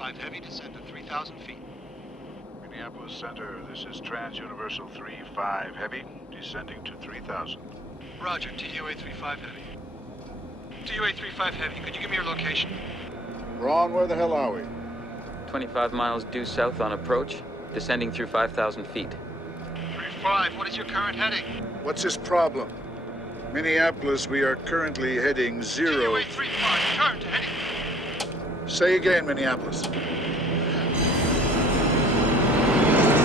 3-5 heavy, descend to 3,000 feet. Minneapolis Center, this is Trans-Universal 3-5 heavy, descending to 3,000. Roger, TUA 3-5 heavy. TUA 3-5 heavy, could you give me your location? Ron, where the hell are we? 25 miles due south on approach, descending through 5,000 feet. 3-5, what is your current heading? What's his problem? Minneapolis, we are currently heading 0. TUA 3-5, turn to heading. Say again, Minneapolis.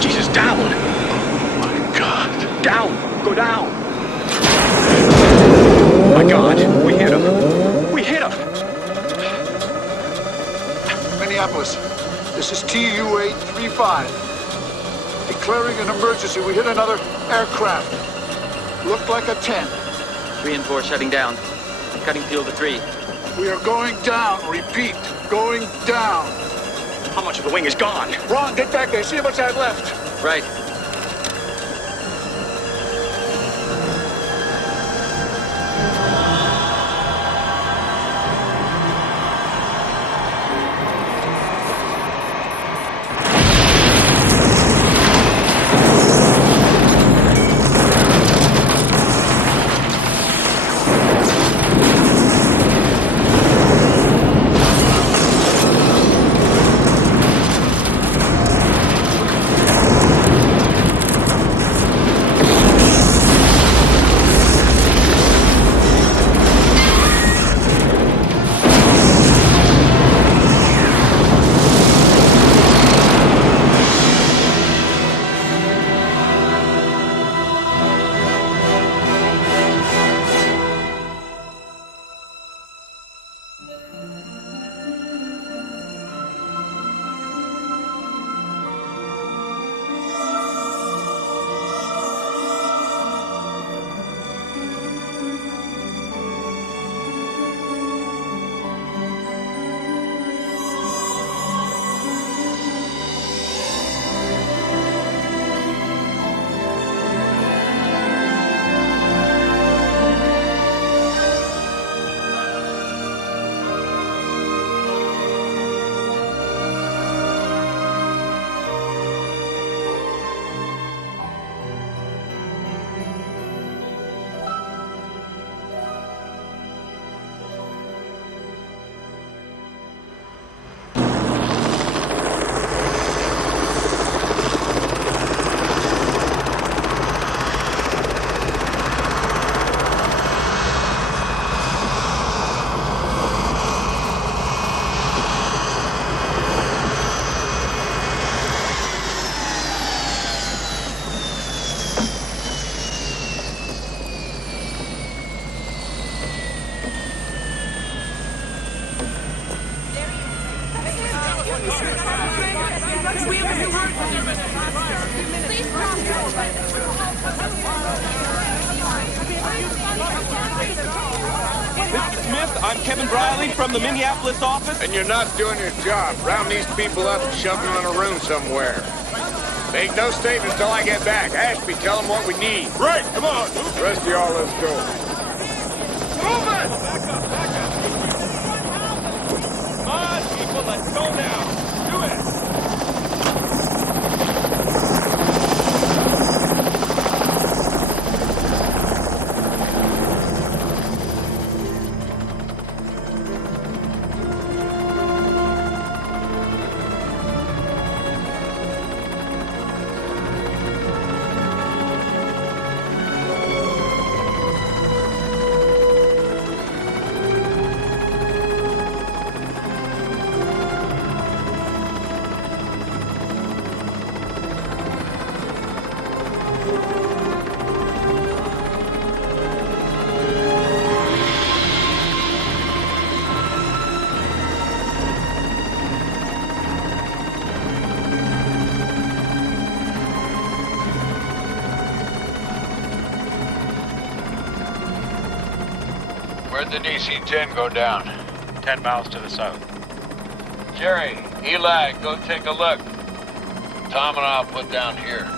Jesus, down! Oh my God. Down! Go down! My God, we hit him! We hit him! Minneapolis, this is TUA 3-5. Declaring an emergency. We hit another aircraft. Looked like a 10. 3 and 4 shutting down. Cutting fuel to 3. We are going down. Repeat, going down. How much of the wing is gone? Ron, get back there. See how much I have left. Right. From the Minneapolis office? And you're not doing your job. Round these people up and shove them in a room somewhere. Make no statement until I get back. Ashby, tell them what we need. Right, come on. The rest of y'all, let's go. Move it! Back up, back up. Come on, people, let's go now. Do it. Where'd the DC-10 go down? 10 miles to the south. Jerry, Eli, go take a look. Tom and I'll put down here.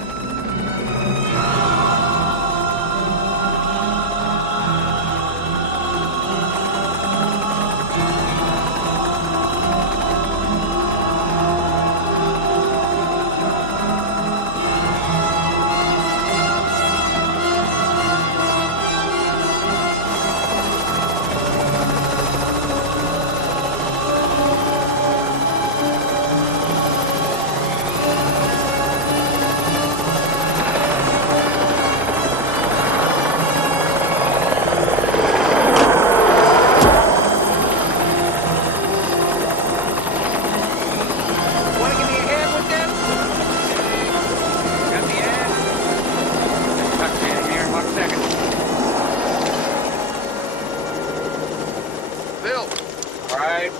All right.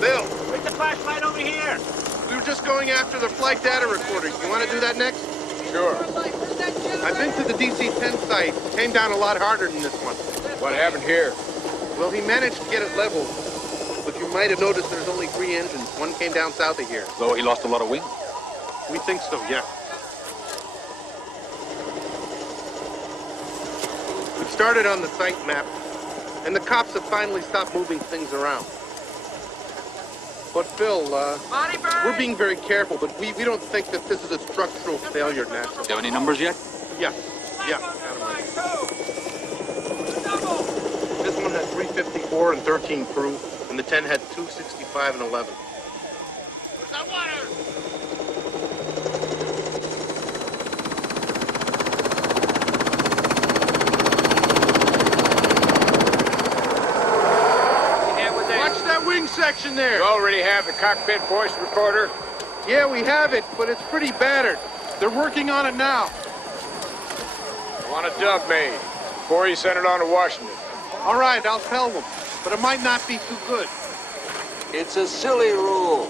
Bill, Where's the flashlight over here? we were just going after the flight data recorder. You want to do that next? Sure. I've been to the DC-10 site. Came down a lot harder than this one. What happened here? Well, he managed to get it leveled. But you might have noticed there's only 3 engines. One came down south of here. So he lost a lot of wing? We think so, yeah. We started on the site map, and the cops have finally stopped moving things around. But Phil, we're being very careful, but we don't think that this is a structural failure naturally. Do you have any numbers yet? Yeah. This one had 354 and 13 crew, and the 10 had 265 and 11. Where's that water? Watch that wing section there. You already have the cockpit voice recorder? Yeah, we have it, but it's pretty battered. They're working on it now. I want a dub made before you send it on to Washington. All right, I'll tell them, but it might not be too good. It's a silly rule.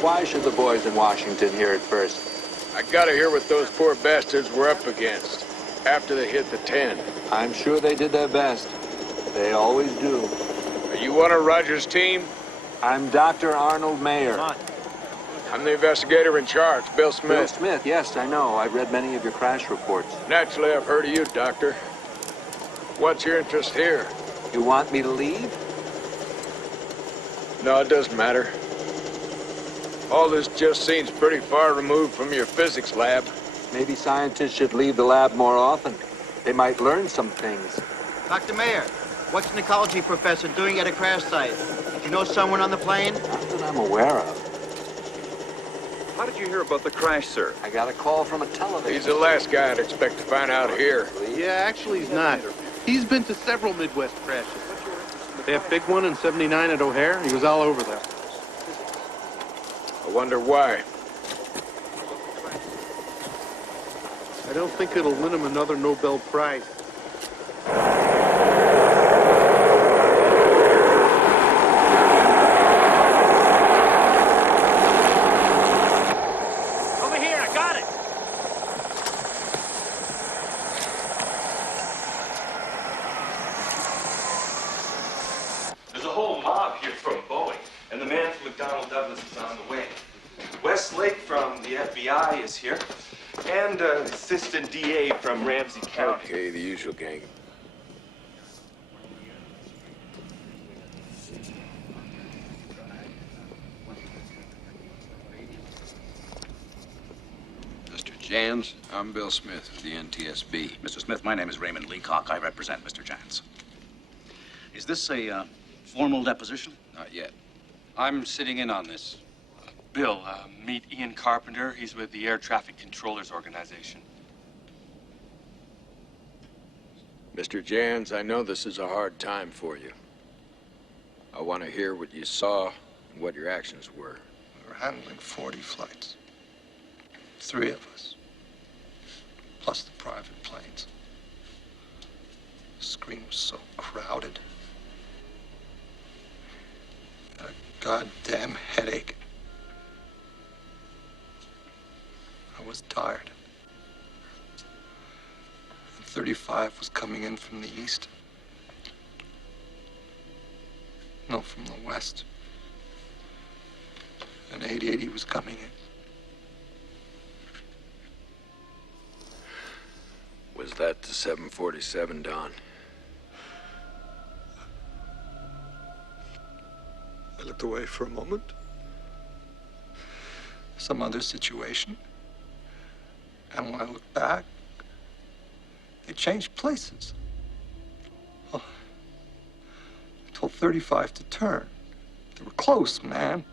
Why should the boys in Washington hear it first? I gotta hear what those poor bastards were up against after they hit the 10. I'm sure they did their best. They always do. Are you one of Rogers' team? I'm Dr. Arnold Mayer. I'm the investigator in charge, Bill Bill Smith. Smith, yes, I know. I've read many of your crash reports. Naturally, I've heard of you, Doctor. What's your interest here? You want me to leave? No, it doesn't matter. All this just seems pretty far removed from your physics lab. Maybe scientists should leave the lab more often. They might learn some things. Dr. Mayer, what's an ecology professor doing at a crash site? Did you know someone on the plane? Not that I'm aware of. How did you hear about the crash, sir? I got a call from a television. He's the last guy I'd expect to find out here. Yeah, actually he's not. He's been to several Midwest crashes. That big one in 79 at O'Hare, he was all over there. I wonder why. I don't think it'll win him another Nobel Prize. Over here, I got it. There's a whole mob here from Boeing, and the man from McDonnell Douglas is on the way. Westlake from the FBI is here, and assistant DA from Ramsey County. Okay, the usual gang. Mr. Jans, I'm Bill Smith of the NTSB. Mr. Smith, my name is Raymond Leacock. I represent Mr. Jans. Is this a formal deposition? Not yet. I'm sitting in on this. Bill, meet Ian Carpenter. He's with the Air Traffic Controllers Organization. Mr. Jans, I know this is a hard time for you. I want to hear what you saw and what your actions were. We were handling 40 flights. 3 of us. Plus the private planes. The screen was so crowded. I had a goddamn headache. I was tired. And 35 was coming in from the east. No, from the west. And 880 was coming in. Was that the 747, Don? I looked away for a moment. Some other situation. And when I looked back, they changed places. Oh, I told 35 to turn. They were close, man.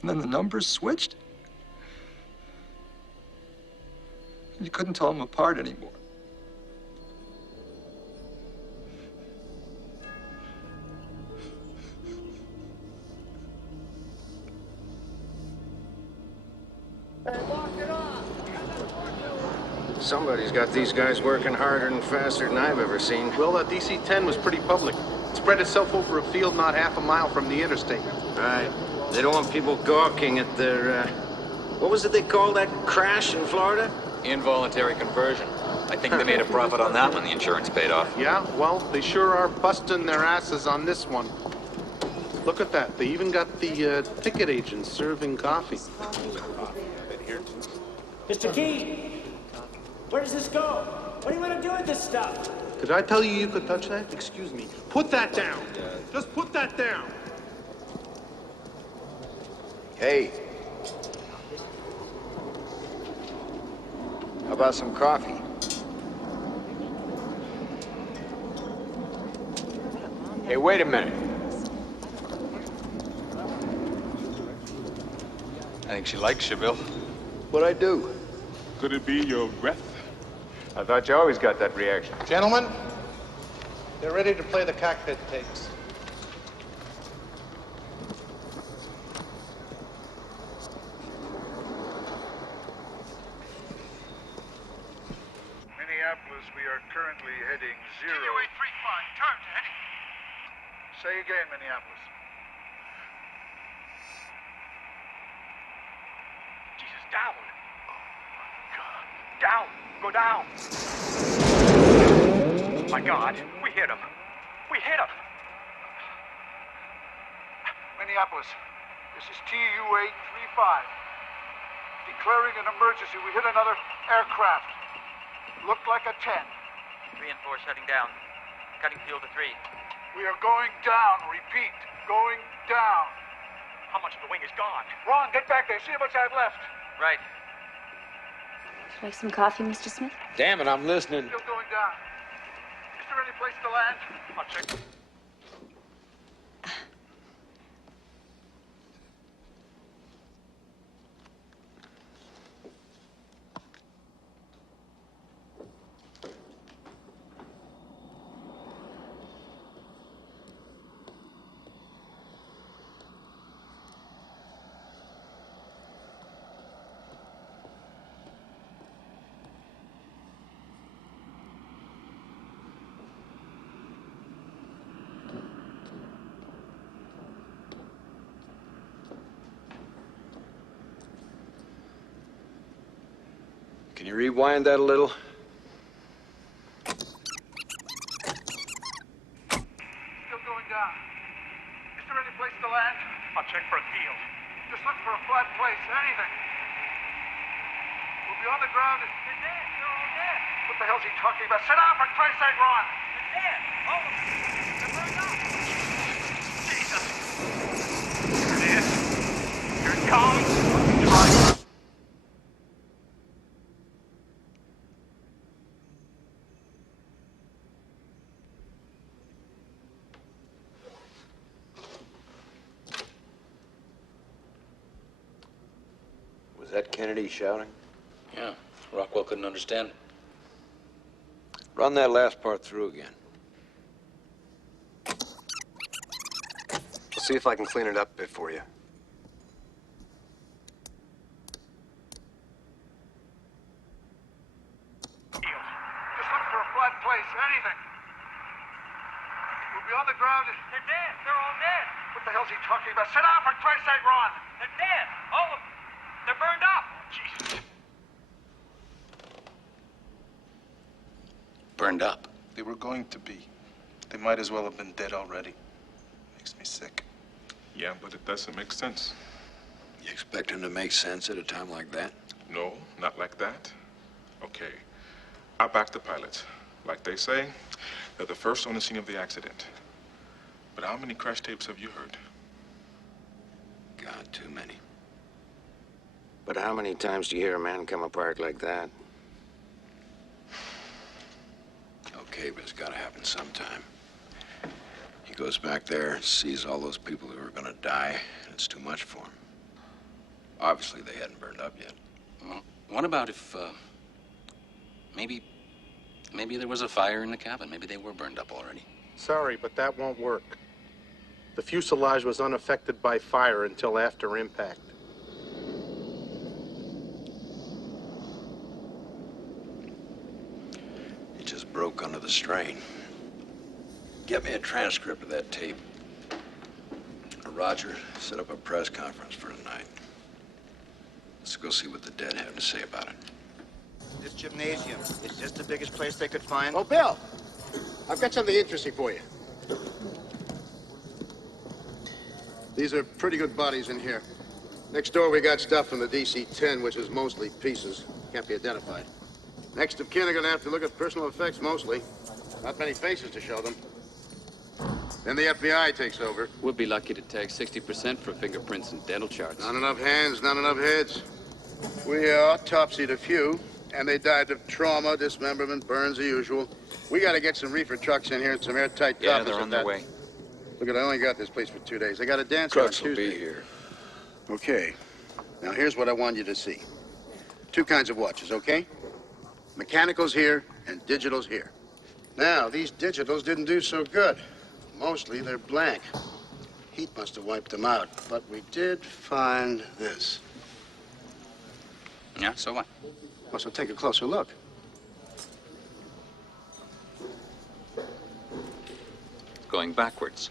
And then the numbers switched. And you couldn't tell them apart anymore. Somebody's got these guys working harder and faster than I've ever seen. Well, that DC-10 was pretty public. It spread itself over a field not half a mile from the interstate. Right. They don't want people gawking at their, what was it they called that crash in Florida? Involuntary conversion. I think they made a profit on that when the insurance paid off. Yeah, well, they sure are busting their asses on this one. Look at that. They even got the ticket agents serving coffee. Mr. Key, where does this go? What do you want to do with this stuff? Did I tell you you could touch that? Excuse me. Put that down. Just put that down. Hey. How about some coffee? Hey, wait a minute. I think she likes you, Bill. What'd I do? Could it be your breath? I thought you always got that reaction. Gentlemen, they're ready to play the cockpit tapes. Minneapolis, we are currently heading 0. TUA-35, turn, Ted. Say again, Minneapolis. Jesus, down. Down. Go down. My God, we hit him. We hit him. Minneapolis, this is TUA-35. Declaring an emergency. We hit another aircraft. Looked like a 10. 3 and 4 shutting down. Cutting fuel to 3. We are going down. Repeat, going down. How much of the wing is gone? Ron, get back there. See how much I have left. Right. Would you like some coffee, Mr. Smith? Damn it, I'm listening. Still going down. Is there any place to land? I'll check. Can you rewind that a little? Still going down. Is there any place to land? I'll check for a field. Just look for a flat place. Anything. We'll be on the ground. They're dead. They're all dead. What the hell's he talking about? Sit down, for Christ's sake, Ron. They're dead. All of them. They're burned up. Jesus. Here it is. Here it comes. Try. Was that Kennedy shouting? Yeah, Rockwell couldn't understand. Run that last part through again. I'll see if I can clean it up a bit for you. Just look for a flat place. Anything. We'll be on the ground. They're dead. They're all dead. What the hell's he talking about? Sit down, for Christ's sake, Ron. They're dead. All of them. They're burned up. Jesus. Burned up. They were going to be. They might as well have been dead already. Makes me sick. Yeah, but it doesn't make sense. You expect him to make sense at a time like that? No, not like that. Okay, I back the pilots. Like they say, they're the first on the scene of the accident. But how many crash tapes have you heard? God, too many. But how many times do you hear a man come apart like that? Okay, but it's gotta happen sometime. He goes back there, sees all those people who are gonna die, and it's too much for him. Obviously, they hadn't burned up yet. Well, what about if, maybe there was a fire in the cabin? Maybe they were burned up already. Sorry, but that won't work. The fuselage was unaffected by fire until after impact. broke under the strain. Get me a transcript of that tape. Roger, set up a press conference for tonight. Let's go see what the dead have to say about it. This gymnasium, is this the biggest place they could find? Oh, Bill, I've got something interesting for you. These are pretty good bodies in here. Next door, we got stuff from the DC-10, which is mostly pieces. Can't be identified. Next of kin are gonna have to look at personal effects mostly. Not many faces to show them. Then the FBI takes over. We'll be lucky to take 60% for fingerprints and dental charts. Not enough hands, not enough heads. We autopsied a few, and they died of trauma, dismemberment, burns, the usual. We gotta get some reefer trucks in here and some airtight coffins. Yeah, they're on their way. Look, I only got this place for 2 days. I got a dance Trucks on Tuesday. will be here. Okay. Now, here's what I want you to see. 2 kinds of watches, okay? Mechanical's here and digital's here. Now, these digitals didn't do so good. Mostly they're blank. Heat must have wiped them out. But we did find this. Yeah, so what? Well, so take a closer look. Going backwards.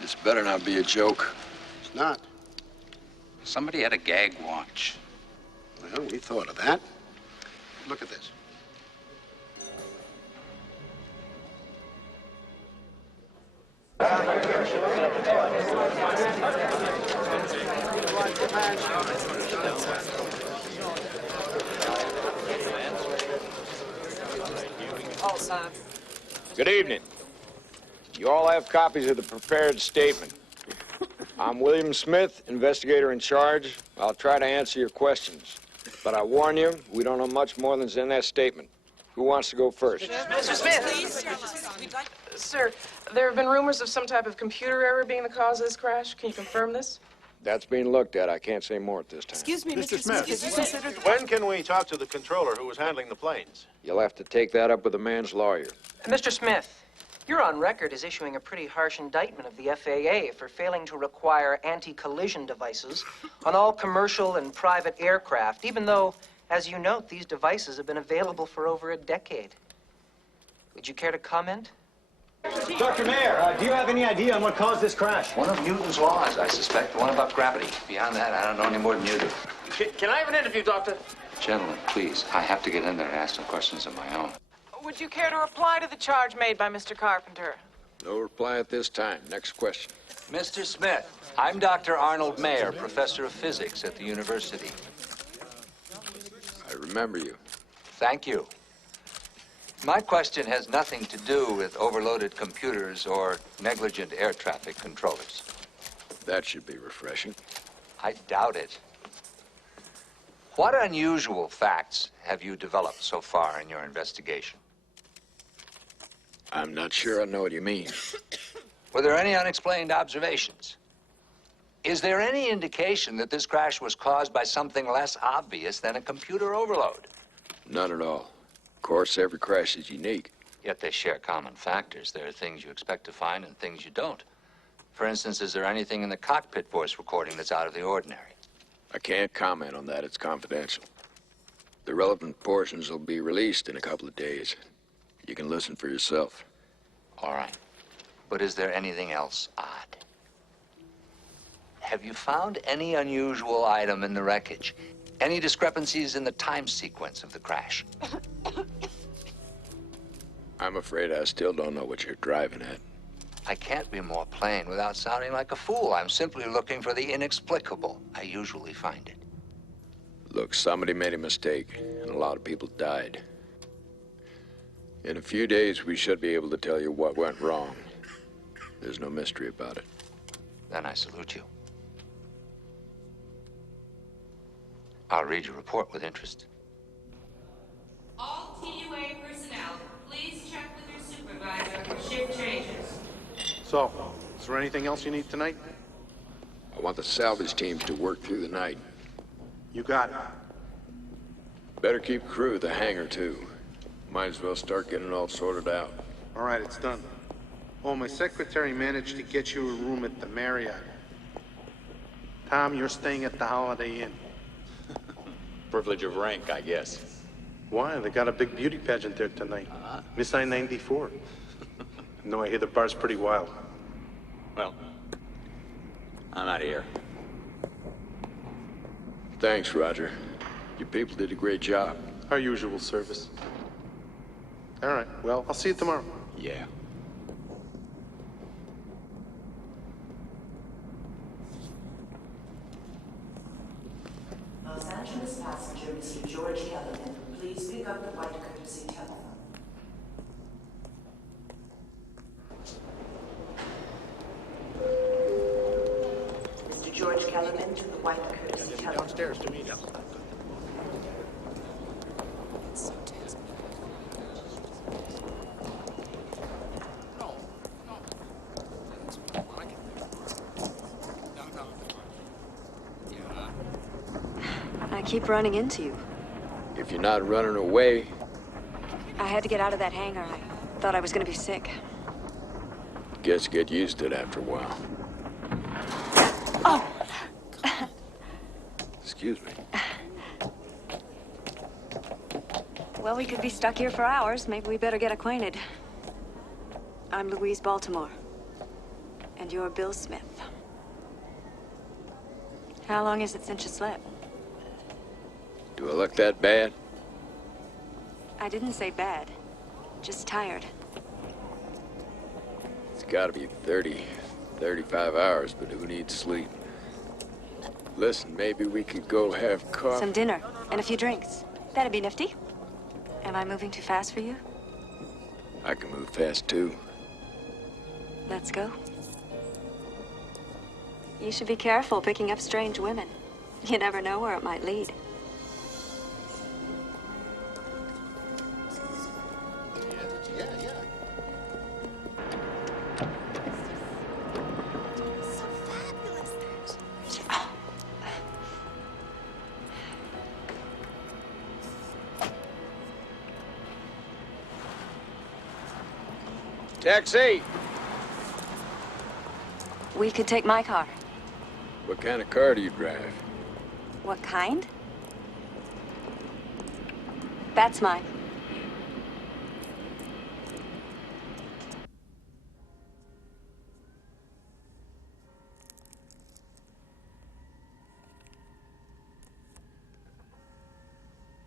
This better not be a joke. It's not. Somebody had a gag watch. Well, we thought of that. Look at this. All signed. Good evening. You all have copies of the prepared statement. I'm William Smith, investigator in charge. I'll try to answer your questions. But I warn you, we don't know much more than's in that statement. Who wants to go first? Mr. Smith! Sir, there have been rumors of some type of computer error being the cause of this crash. Can you confirm this? That's being looked at. I can't say more at this time. Excuse me, Mr. Smith. Have you considered... When can we talk to the controller who was handling the planes? You'll have to take that up with the man's lawyer. Mr. Smith, you're on record as issuing a pretty harsh indictment of the FAA for failing to require anti-collision devices on all commercial and private aircraft, even though, as you note, these devices have been available for over a decade. Would you care to comment? Dr. Mayer, do you have any idea on what caused this crash? One of Newton's laws, I suspect. One about gravity. Beyond that, I don't know any more than you do. Can I have an interview, Doctor? Gentlemen, please. I have to get in there and ask some questions of my own. Would you care to reply to the charge made by Mr. Carpenter? No reply at this time. Next question. Mr. Smith, I'm Dr. Arnold Mayer, professor of physics at the university. I remember you. Thank you. My question has nothing to do with overloaded computers or negligent air traffic controllers. That should be refreshing. I doubt it. What unusual facts have you developed so far in your investigation? I'm not sure I know what you mean. Were there any unexplained observations? Is there any indication that this crash was caused by something less obvious than a computer overload? None at all. Of course, every crash is unique. Yet they share common factors. There are things you expect to find and things you don't. For instance, is there anything in the cockpit voice recording that's out of the ordinary? I can't comment on that. It's confidential. The relevant portions will be released in a couple of days. You can listen for yourself. All right. But is there anything else odd? Have you found any unusual item in the wreckage? Any discrepancies in the time sequence of the crash? I'm afraid I still don't know what you're driving at. I can't be more plain without sounding like a fool. I'm simply looking for the inexplicable. I usually find it. Look, somebody made a mistake, and a lot of people died. In a few days, we should be able to tell you what went wrong. There's no mystery about it. Then I salute you. I'll read your report with interest. All TUA personnel, please check with your supervisor for shift changes. So, is there anything else you need tonight? I want the salvage teams to work through the night. You got it. Better keep crew at the hangar, too. Might as well start getting it all sorted out. All right, it's done. Oh, my secretary managed to get you a room at the Marriott. Tom, you're staying at the Holiday Inn. Privilege of rank, I guess. Why? They got a big beauty pageant there tonight. Miss I-94. No, I hear the bar's pretty wild. Well, I'm out of here. Thanks, Roger. You people did a great job. Our usual service. All right, well, I'll see you tomorrow. Yeah. Los Angeles passenger Mr. George Kellerman, please pick up the white courtesy telephone. Mr. George Kellerman to the white courtesy telephone. Downstairs to meet him. I keep running into you. If you're not running away, I had to get out of that hangar. I thought I was going to be sick. guess you get used to it after a while. Oh! Excuse me. Well, we could be stuck here for hours. Maybe we better get acquainted. I'm Louise Baltimore. And you're Bill Smith. How long is it since you slept? Do I look that bad? I didn't say bad. Just tired. It's gotta be 30, 35 hours, but who needs sleep? Listen, maybe we could go have coffee. Some dinner and a few drinks. That'd be nifty. Am I moving too fast for you? I can move fast, too. Let's go. You should be careful picking up strange women. You never know where it might lead. Taxi! We could take my car. What kind of car do you drive? What kind? That's mine.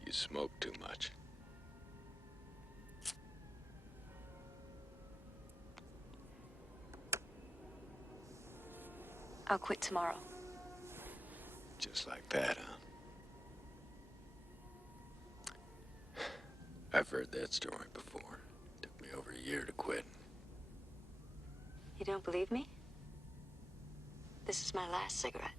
You smoke too much. I'll quit tomorrow. Just like that, huh? I've heard that story before. Took me over a year to quit. You don't believe me? This is my last cigarette.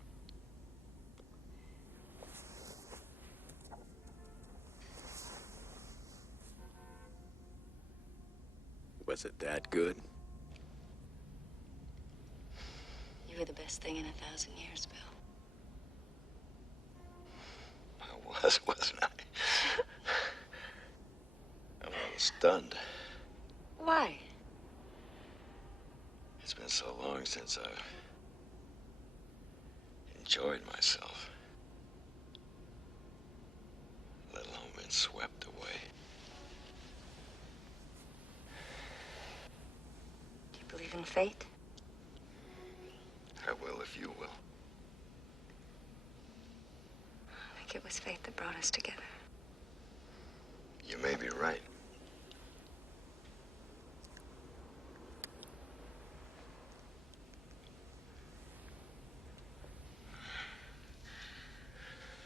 Was it that good? You were the best thing in 1,000 years, Bill. I was, wasn't I? I'm a little stunned. Why? It's been so long since I've enjoyed myself. Let alone been swept away. Do you believe in fate? I will if you will. I think it was fate that brought us together. You may be right.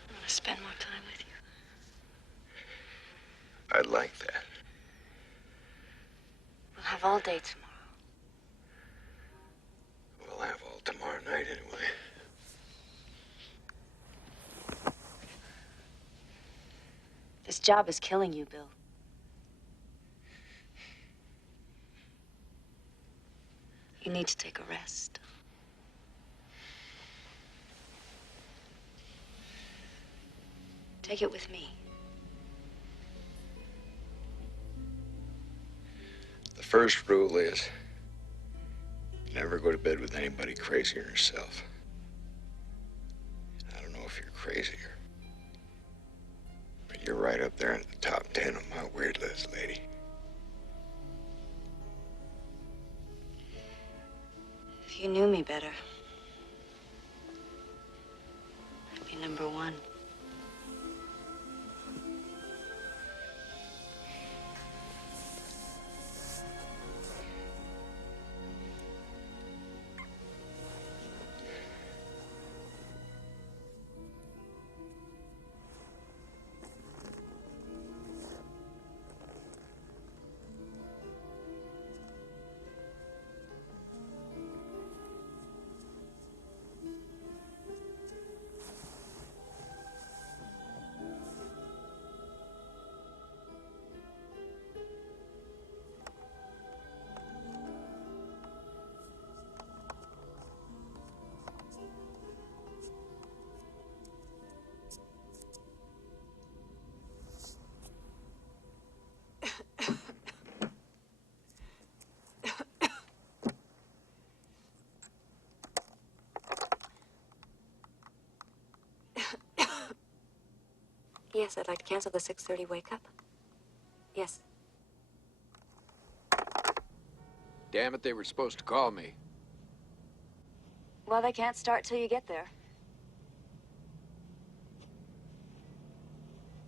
I want to spend more time with you. I'd like that. We'll have all day tomorrow. We'll have all tomorrow night anyway. This job is killing you, Bill. You need to take a rest. Take it with me. The first rule is never go to bed with anybody crazier than yourself. right up there in the top 10 on my weird list, lady. If you knew me better, I'd be number one. Yes, I'd like to cancel the 6:30 wake-up. Yes. Damn it, they were supposed to call me. Well, they can't start till you get there.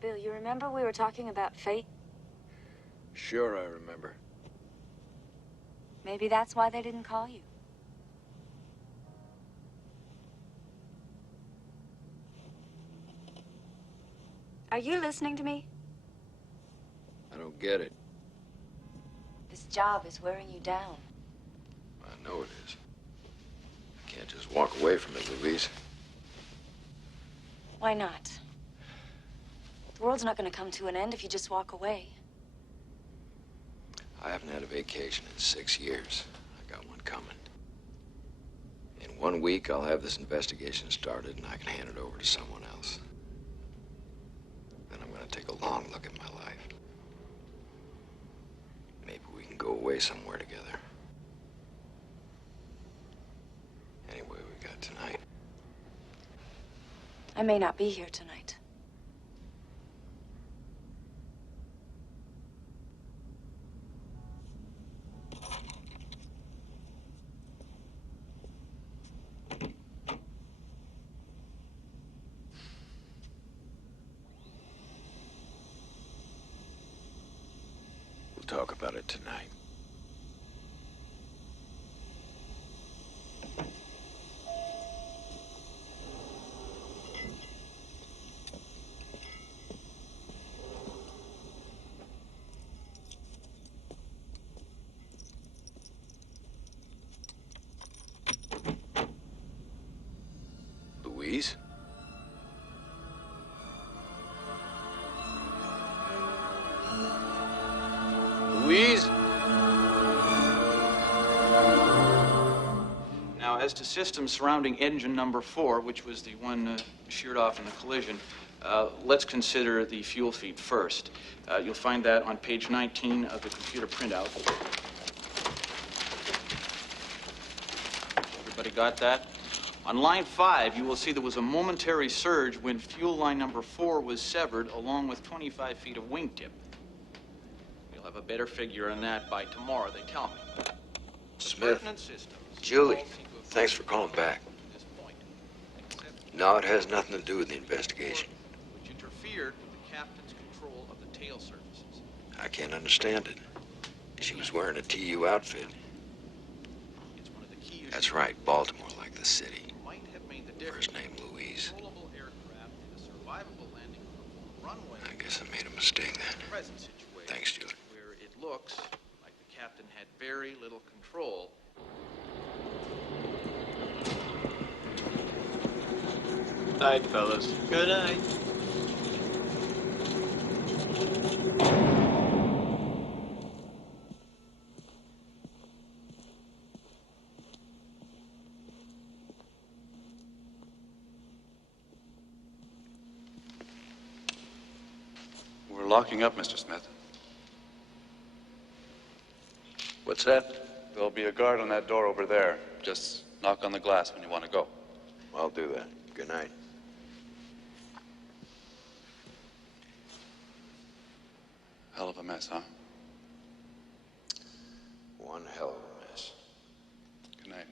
Bill, you remember we were talking about fate? Sure, I remember. Maybe that's why they didn't call you. Are you listening to me? I don't get it. This job is wearing you down. I know it is. I can't just walk away from it, Louise. Why not? The world's not going to come to an end if you just walk away. I haven't had a vacation in 6 years. I got one coming. In 1 week, I'll have this investigation started, and I can hand it over to someone else. Then I'm going to take a long look at my life. Maybe we can go away somewhere together. Anyway, we got tonight. I may not be here tonight. We'll talk about it tonight. Louise? Louise? Now, as to systems surrounding engine number 4, which was the one sheared off in the collision, let's consider the fuel feed first. You'll find that on page 19 of the computer printout. Everybody got that? On line 5, you will see there was a momentary surge when fuel line number 4 was severed, along with 25 feet of wingtip. You'll have a better figure on that by tomorrow, they tell me. Smith, Julie, thanks for calling back. No, it has nothing to do with the investigation. Which interfered with the captain's control of the tail surfaces. I can't understand it. She was wearing a TU outfit. It's one of the key issues. That's right, Baltimore, like the city. Might have made the difference. First name Louise. Controllable aircraft and a survivable landing on a runway. I guess I made a mistake then. Present situation. Thanks, Julie. Where it looks like the captain had very little control. Night, fellas. Good night. We're locking up, Mr. Smith. What's that? There'll be a guard on that door over there. Just knock on the glass when you want to go. I'll do that. Good night. Hell of a mess, huh? One hell of a mess. Good night.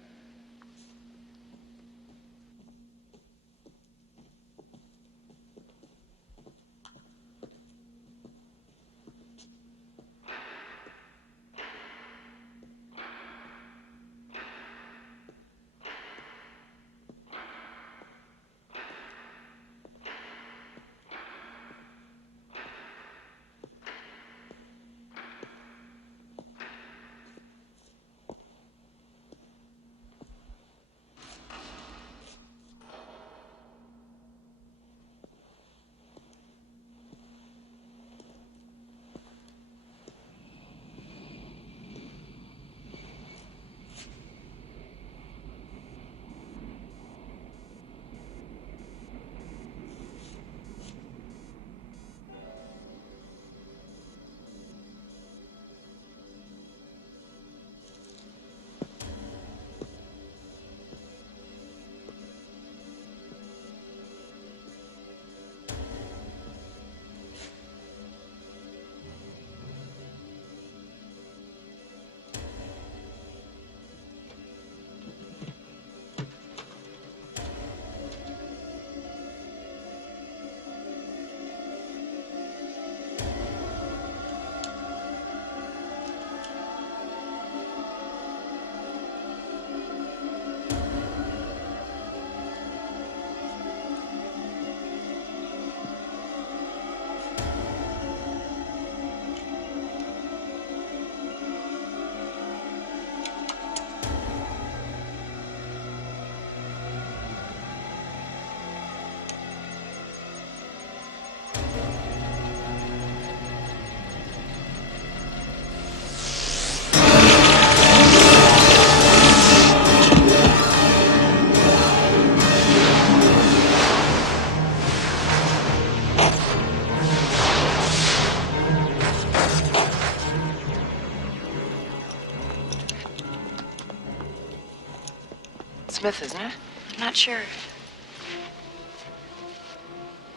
Smith, isn't it? I'm not sure.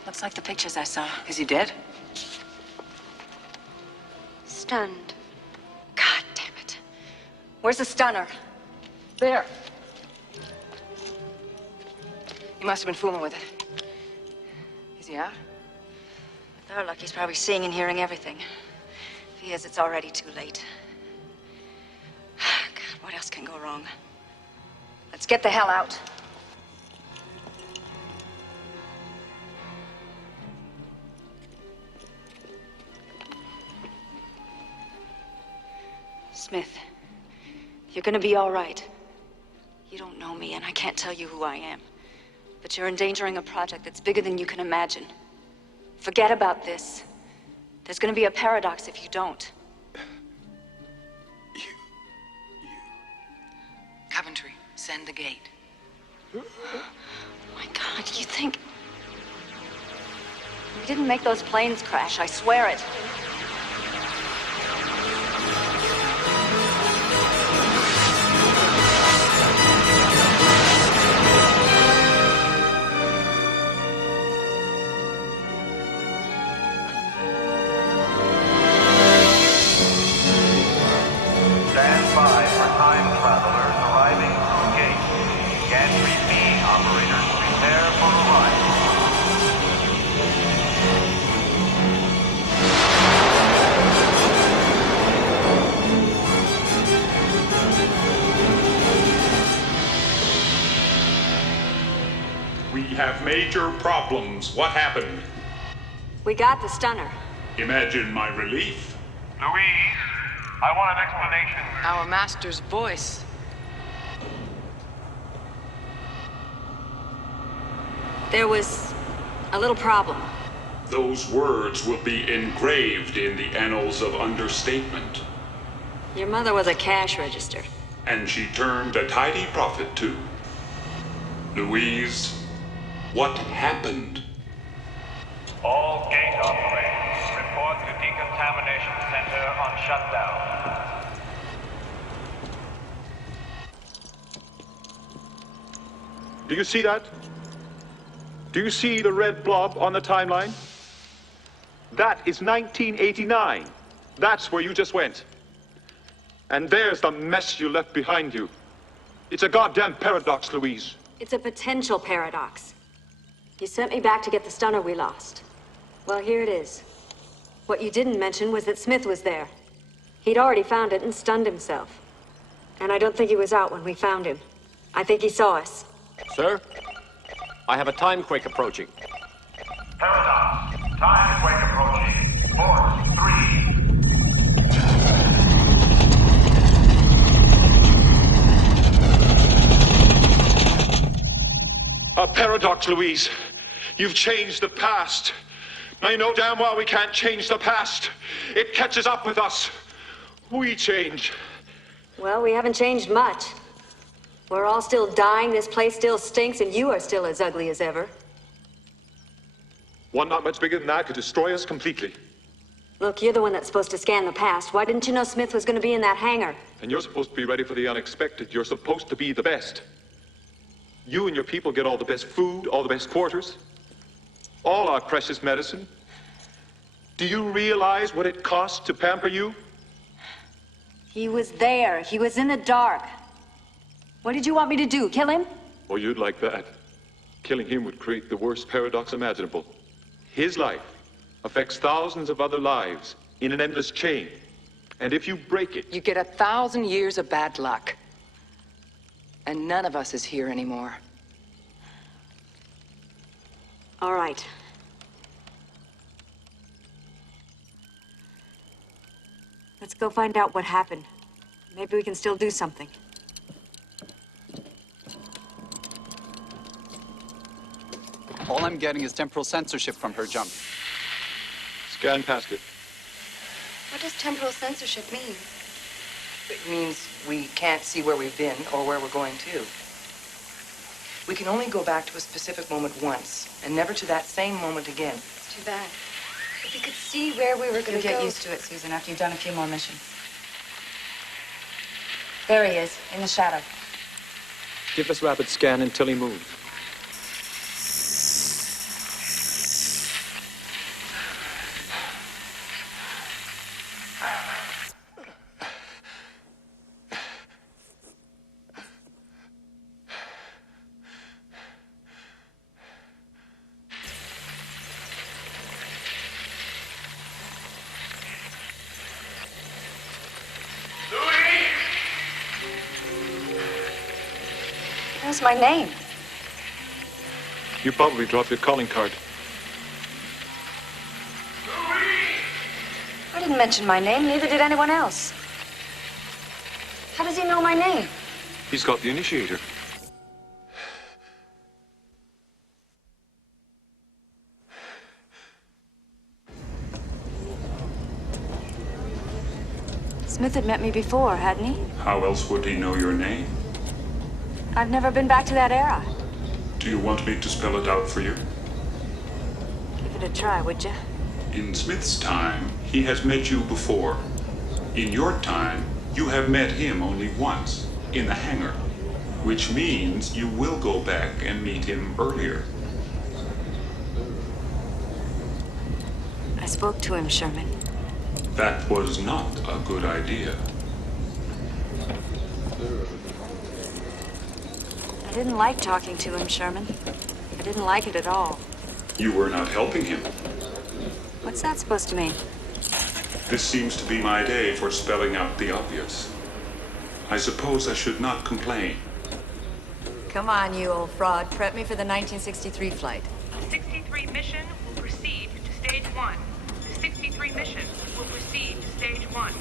Looks like the pictures I saw. Is he dead? Stunned. God damn it. Where's the stunner? There. He must have been fooling with it. Is he out? With our luck, he's probably seeing and hearing everything. If he is, it's already too late. God, what else can go wrong? Let's get the hell out. Smith, you're gonna be all right. You don't know me, and I can't tell you who I am. But you're endangering a project that's bigger than you can imagine. Forget about this. There's gonna be a paradox if you don't. Coventry, send the gate. Oh my God, you think... We didn't make those planes crash, I swear it. Stand by for time travelers arriving through gate. Gantry B operators, prepare for arrival. We have major problems. What happened? We got the stunner. Imagine my relief. Louise, I want an explanation. Our master's voice. There was a little problem. Those words will be engraved in the annals of understatement. Your mother was a cash register. And she turned a tidy profit, too. Louise, what happened? All gate operators, report to decontamination center on shutdown. Do you see that? Do you see the red blob on the timeline? That is 1989. That's where you just went. And there's the mess you left behind you. It's a goddamn paradox, Louise. It's a potential paradox. You sent me back to get the stunner we lost. Well, here it is. What you didn't mention was that Smith was there. He'd already found it and stunned himself. And I don't think he was out when we found him. I think he saw us. Sir, I have a time quake approaching. Paradox. Time quake approaching. Force 3. A paradox, Louise. You've changed the past. Now you know damn well we can't change the past. It catches up with us. We change. Well, we haven't changed much. We're all still dying, this place still stinks, and you are still as ugly as ever. One not much bigger than that could destroy us completely. Look, you're the one that's supposed to scan the past. Why didn't you know Smith was going to be in that hangar? And you're supposed to be ready for the unexpected. You're supposed to be the best. You and your people get all the best food, all the best quarters, all our precious medicine. Do you realize what it costs to pamper you? He was there. He was in the dark. What did you want me to do? Kill him? Oh, you'd like that. Killing him would create the worst paradox imaginable. His life affects thousands of other lives in an endless chain. And if you break it... You get 1,000 years of bad luck. And none of us is here anymore. All right. Let's go find out what happened. Maybe we can still do something. All I'm getting is temporal censorship from her jump. Scan past it. What does temporal censorship mean? It means we can't see where we've been or where we're going to. We can only go back to a specific moment once, and never to that same moment again. It's too bad. If we could see where we were going to go... You'll get used to it, Susan, after you've done a few more missions. There he is, in the shadow. Give us rapid scan until he moves. What's my name? You probably dropped your calling card. I didn't mention my name, neither did anyone else. How does he know my name? He's got the initiator. Smith had met me before, hadn't he? How else would he know your name? I've never been back to that era. Do you want me to spell it out for you? Give it a try, would you? In Smith's time, he has met you before. In your time, you have met him only once, in the hangar, which means you will go back and meet him earlier. I spoke to him, Sherman. That was not a good idea. I didn't like talking to him, Sherman. I didn't like it at all. You were not helping him. What's that supposed to mean? This seems to be my day for spelling out the obvious. I suppose I should not complain. Come on, you old fraud. Prep me for the 1963 flight. The 63 mission will proceed to stage 1. The 63 mission will proceed to stage 1.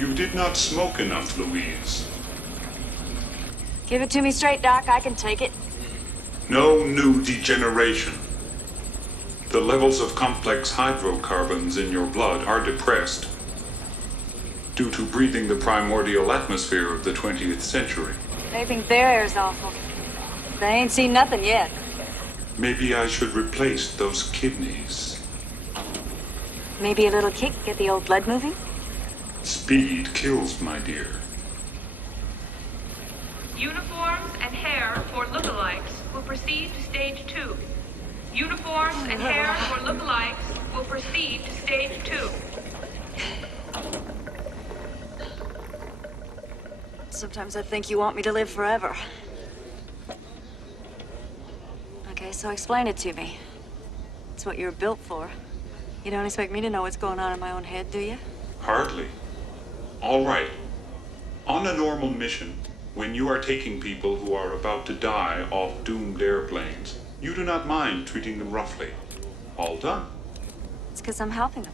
You did not smoke enough, Louise. Give it to me straight, Doc. I can take it. No new degeneration. The levels of complex hydrocarbons in your blood are depressed due to breathing the primordial atmosphere of the 20th century. They think their air's awful. They ain't seen nothing yet. Maybe I should replace those kidneys. Maybe a little kick, get the old blood moving? Speed kills, my dear. Uniforms and hair for lookalikes will proceed to stage 2. Uniforms and hair for lookalikes will proceed to stage 2. Sometimes I think you want me to live forever. Okay, so explain it to me. It's what you're built for. You don't expect me to know what's going on in my own head, do you? Hardly. All right. On a normal mission, when you are taking people who are about to die off doomed airplanes, you do not mind treating them roughly. All done. It's because I'm helping them.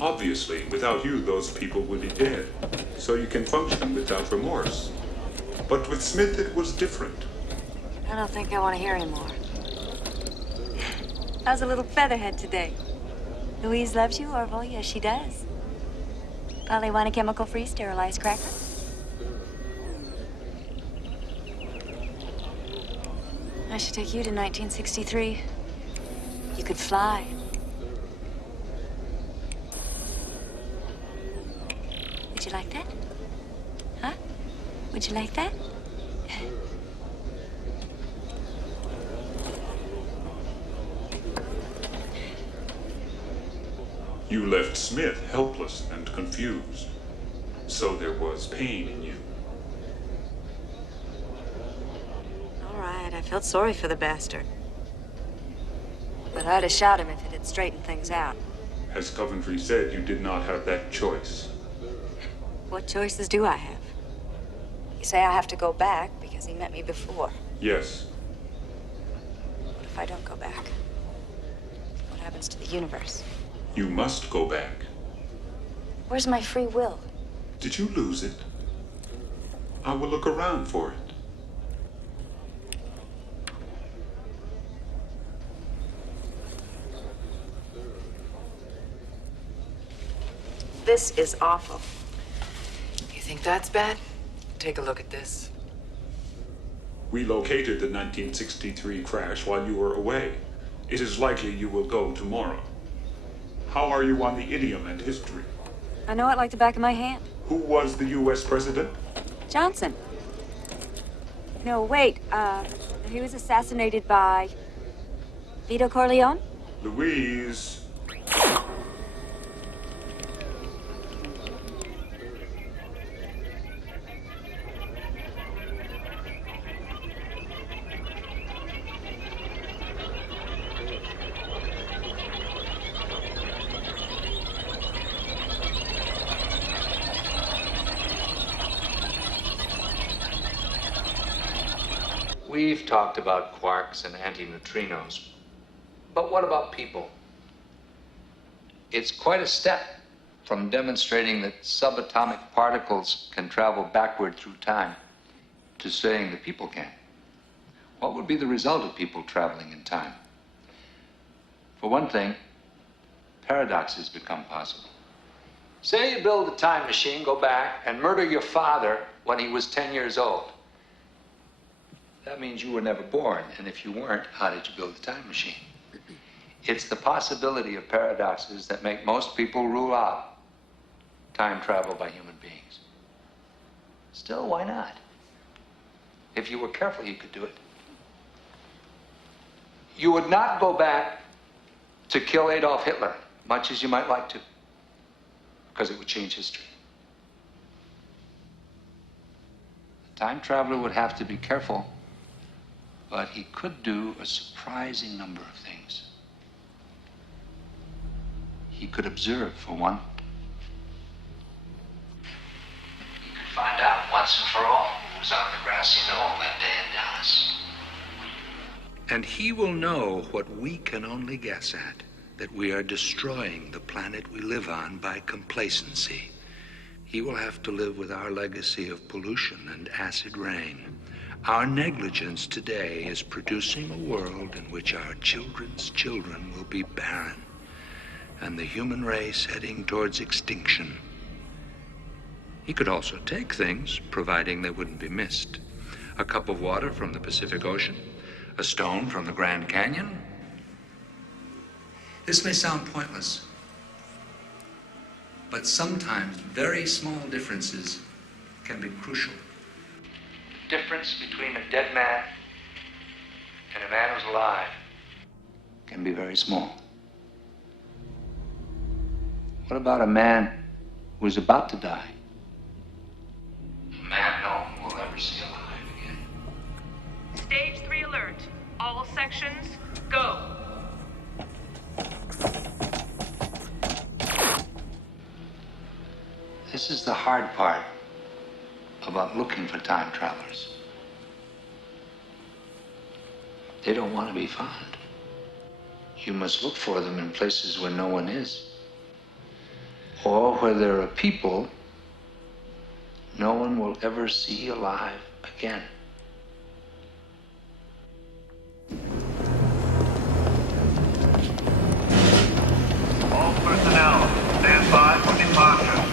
Obviously, without you, those people would be dead, so you can function without remorse. But with Smith, it was different. I don't think I want to hear anymore. How's a little featherhead today? Louise loves you, Orville? Yes, she does. Probably want a chemical-free sterilized cracker? I should take you to 1963. You could fly. Would you like that? Huh? Would you like that? You left Smith helpless and confused, so there was pain in you. All right, I felt sorry for the bastard. But I'd have shot him if it had straightened things out. As Coventry said, you did not have that choice. What choices do I have? You say I have to go back because he met me before. Yes. What if I don't go back? What happens to the universe? You must go back. Where's my free will? Did you lose it? I will look around for it. This is awful. You think that's bad? Take a look at this. We located the 1963 crash while you were away. It is likely you will go tomorrow. How are you on the idiom and history? I know it like the back of my hand. Who was the U.S. president? Johnson. No, wait. He was assassinated by Vito Corleone? Louise. We've talked about quarks and antineutrinos, but what about people? It's quite a step from demonstrating that subatomic particles can travel backward through time to saying that people can. What would be the result of people traveling in time? For one thing, paradoxes become possible. Say you build a time machine, go back, and murder your father when he was 10 years old. That means you were never born, and if you weren't, how did you build the time machine? It's the possibility of paradoxes that make most people rule out time travel by human beings. Still, why not? If you were careful, you could do it. You would not go back to kill Adolf Hitler, much as you might like to, because it would change history. The time traveler would have to be careful, but he could do a surprising number of things. He could observe, for one. He could find out once and for all who was on the grassy knoll that day in Dallas. And he will know what we can only guess at, that we are destroying the planet we live on by complacency. He will have to live with our legacy of pollution and acid rain. Our negligence today is producing a world in which our children's children will be barren, and the human race heading towards extinction. He could also take things, providing they wouldn't be missed. A cup of water from the Pacific Ocean, a stone from the Grand Canyon. This may sound pointless, but sometimes very small differences can be crucial. Difference between a dead man and a man who's alive can be very small. What about a man who is about to die. A man no one will ever see alive again. Stage 3 alert. All sections, go. This is the hard part about looking for time travelers. They don't want to be found. You must look for them in places where no one is, or where there are people no one will ever see alive again. All personnel, stand by for departure.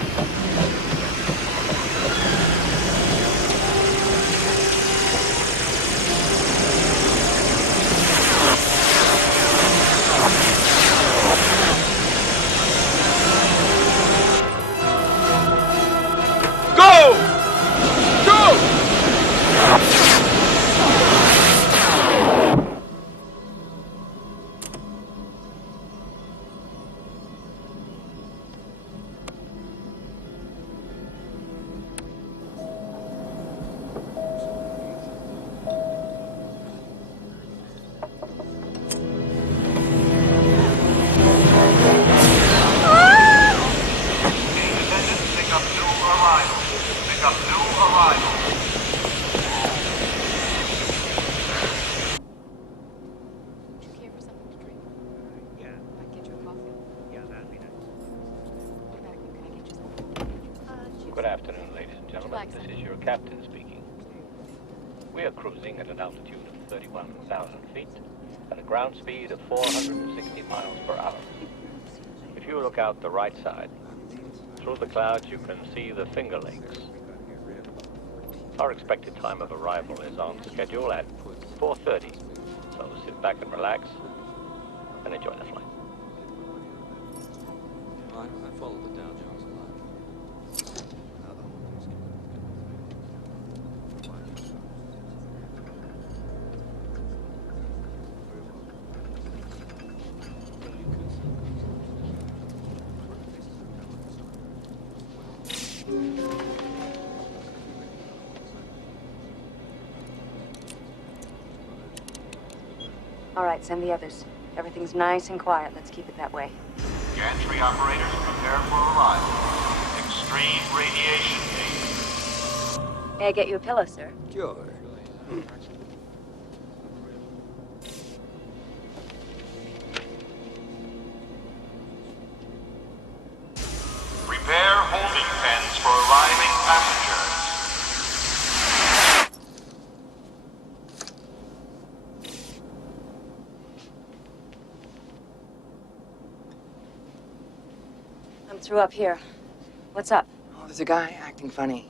Go! Go! Pick up new arrival. Pick up new arrival. Good afternoon, ladies and gentlemen. This is your captain speaking. We are cruising at an altitude of 31,000 feet at a ground speed of 460 miles per hour. If you look out the right side, through the clouds you can see the Finger Lakes. Our expected time of arrival is on schedule at 4:30, so sit back and relax and enjoy the flight. I followed the Dow Jones a lot. All right, send the others. Everything's nice and quiet. Let's keep it that way. Gantry operators prepare for arrival. Extreme radiation danger. May I get you a pillow, sir? Sure. Prepare holding pens for arriving passengers. I'm through up here. What's up? Oh, there's a guy acting funny.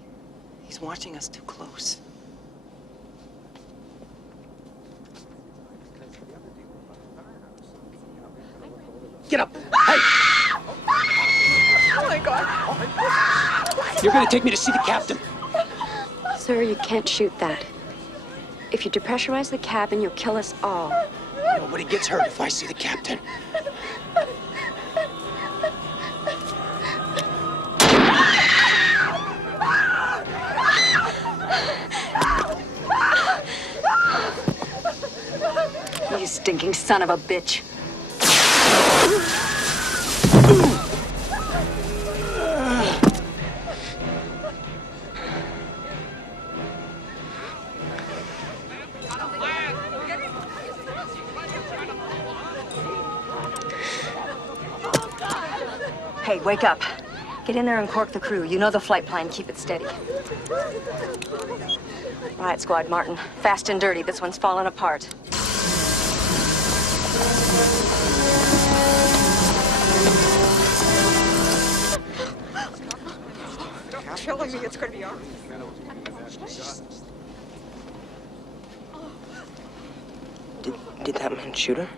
He's watching us too close. Get up! Oh my God! You're gonna take me to see the captain. Sir, you can't shoot that. If you depressurize the cabin, you'll kill us all. Nobody gets hurt if I see the captain. You stinking son of a bitch. Hey, wake up. Get in there and cork the crew. You know the flight plan. Keep it steady. All right, Squad Martin. Fast and dirty. This one's falling apart. You're killing me. It's gonna be all right. Did that man shoot her?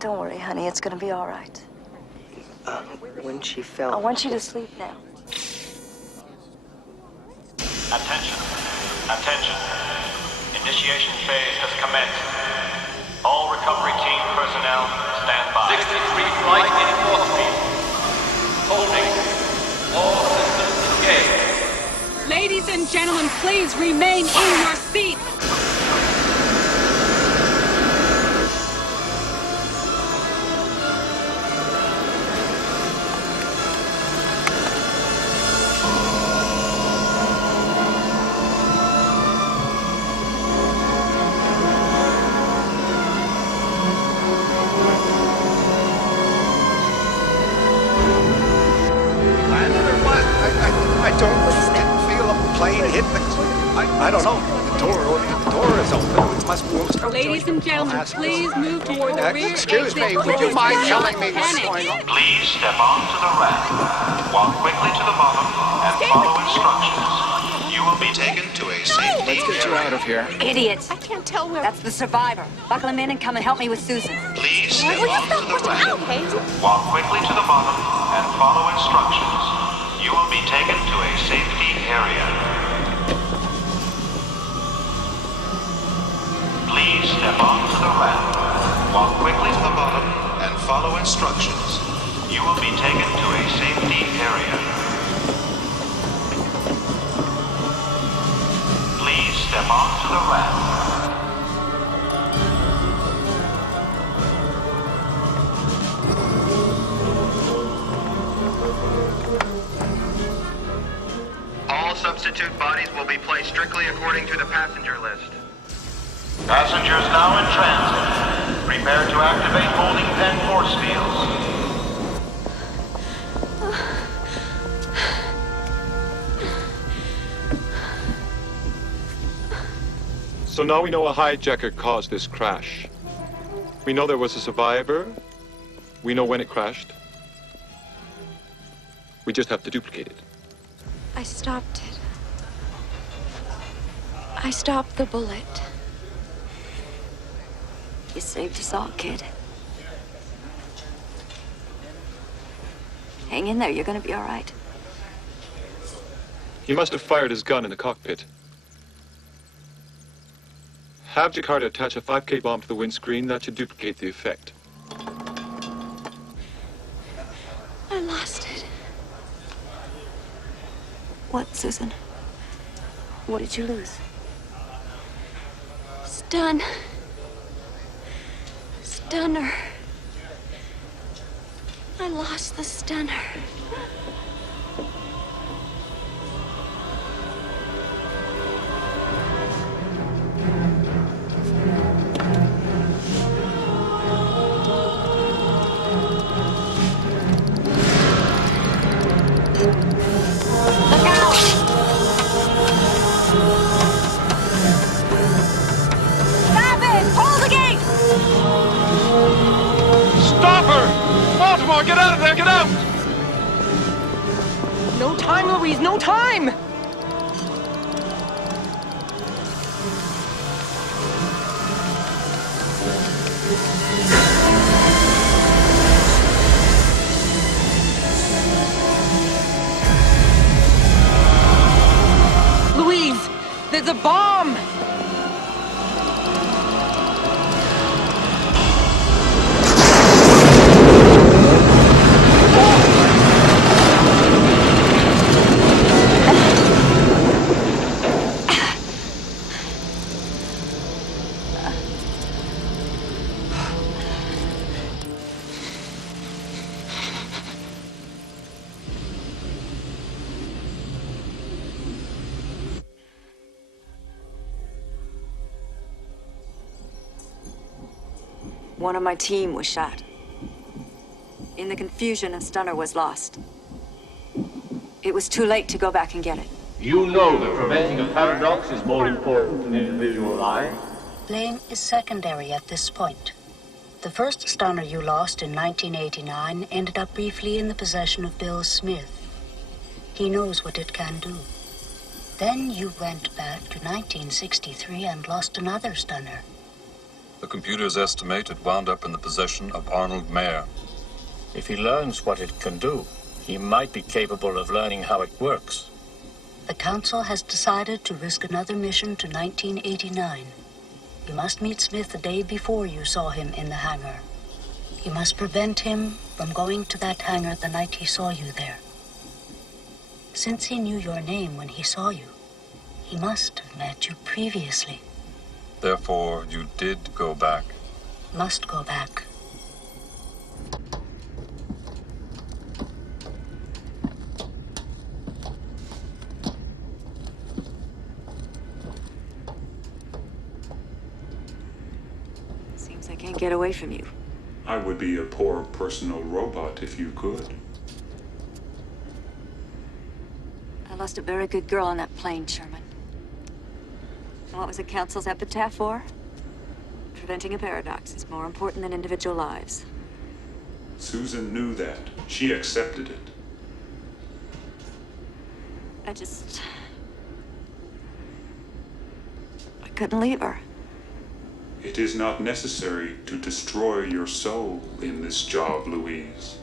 Don't worry, honey. It's gonna be all right. When she fell. I want you to sleep now. Attention. Attention. Initiation phase has commenced. All recovery team personnel, stand by. 63 flight in fourth speed. Holding. Ladies and gentlemen, please remain in your seats. I don't know. The door is open. It must be. Ladies and gentlemen, please move toward the rear Excuse exit me, would you doors. mind Do telling not me what's panic. going on? Please step onto the ramp. Walk quickly to the bottom and follow instructions. You will be taken to a safety Let's get you out of here. Idiots. I can't tell where. That's the survivor. Buckle him in and come and help me with Susan. Please step onto the ramp. Walk quickly to the bottom and follow instructions. You will be taken to a safety area. Please step onto the ramp. Walk quickly to the bottom and follow instructions. You will be taken to a safety area. Please step onto the ramp. All substitute bodies will be placed strictly according to the passenger list. Passengers now in transit. Prepare to activate holding pen force fields. So now we know a hijacker caused this crash. We know there was a survivor. We know when it crashed. We just have to duplicate it. I stopped it. I stopped the bullet. You saved us all, kid. Hang in there, you're gonna be all right. He must have fired his gun in the cockpit. Have Jakarta attach a 5K bomb to the windscreen. That should duplicate the effect. I lost it. What, Susan? What did you lose? Stun. Stunner. I lost the stunner. Stop her! Baltimore, get out of there! Get out! No time, Louise, no time! Louise, there's a bomb! One of my team was shot. In the confusion, a stunner was lost. It was too late to go back and get it. You know that preventing a paradox is more important than individual life. Blame is secondary at this point. The first stunner you lost in 1989 ended up briefly in the possession of Bill Smith. He knows what it can do. Then you went back to 1963 and lost another stunner. The computers estimate it wound up in the possession of Arnold Mayer. If he learns what it can do, he might be capable of learning how it works. The Council has decided to risk another mission to 1989. You must meet Smith the day before you saw him in the hangar. You must prevent him from going to that hangar the night he saw you there. Since he knew your name when he saw you, He must have met you previously. Therefore, you did go back. Must go back. Seems I can't get away from you. I would be a poor personal robot if you could. I lost a very good girl on that plane, Sherman. And what was the Council's epitaph for? Preventing a paradox is more important than individual lives. Susan knew that. She accepted it. I couldn't leave her. It is not necessary to destroy your soul in this job, Louise.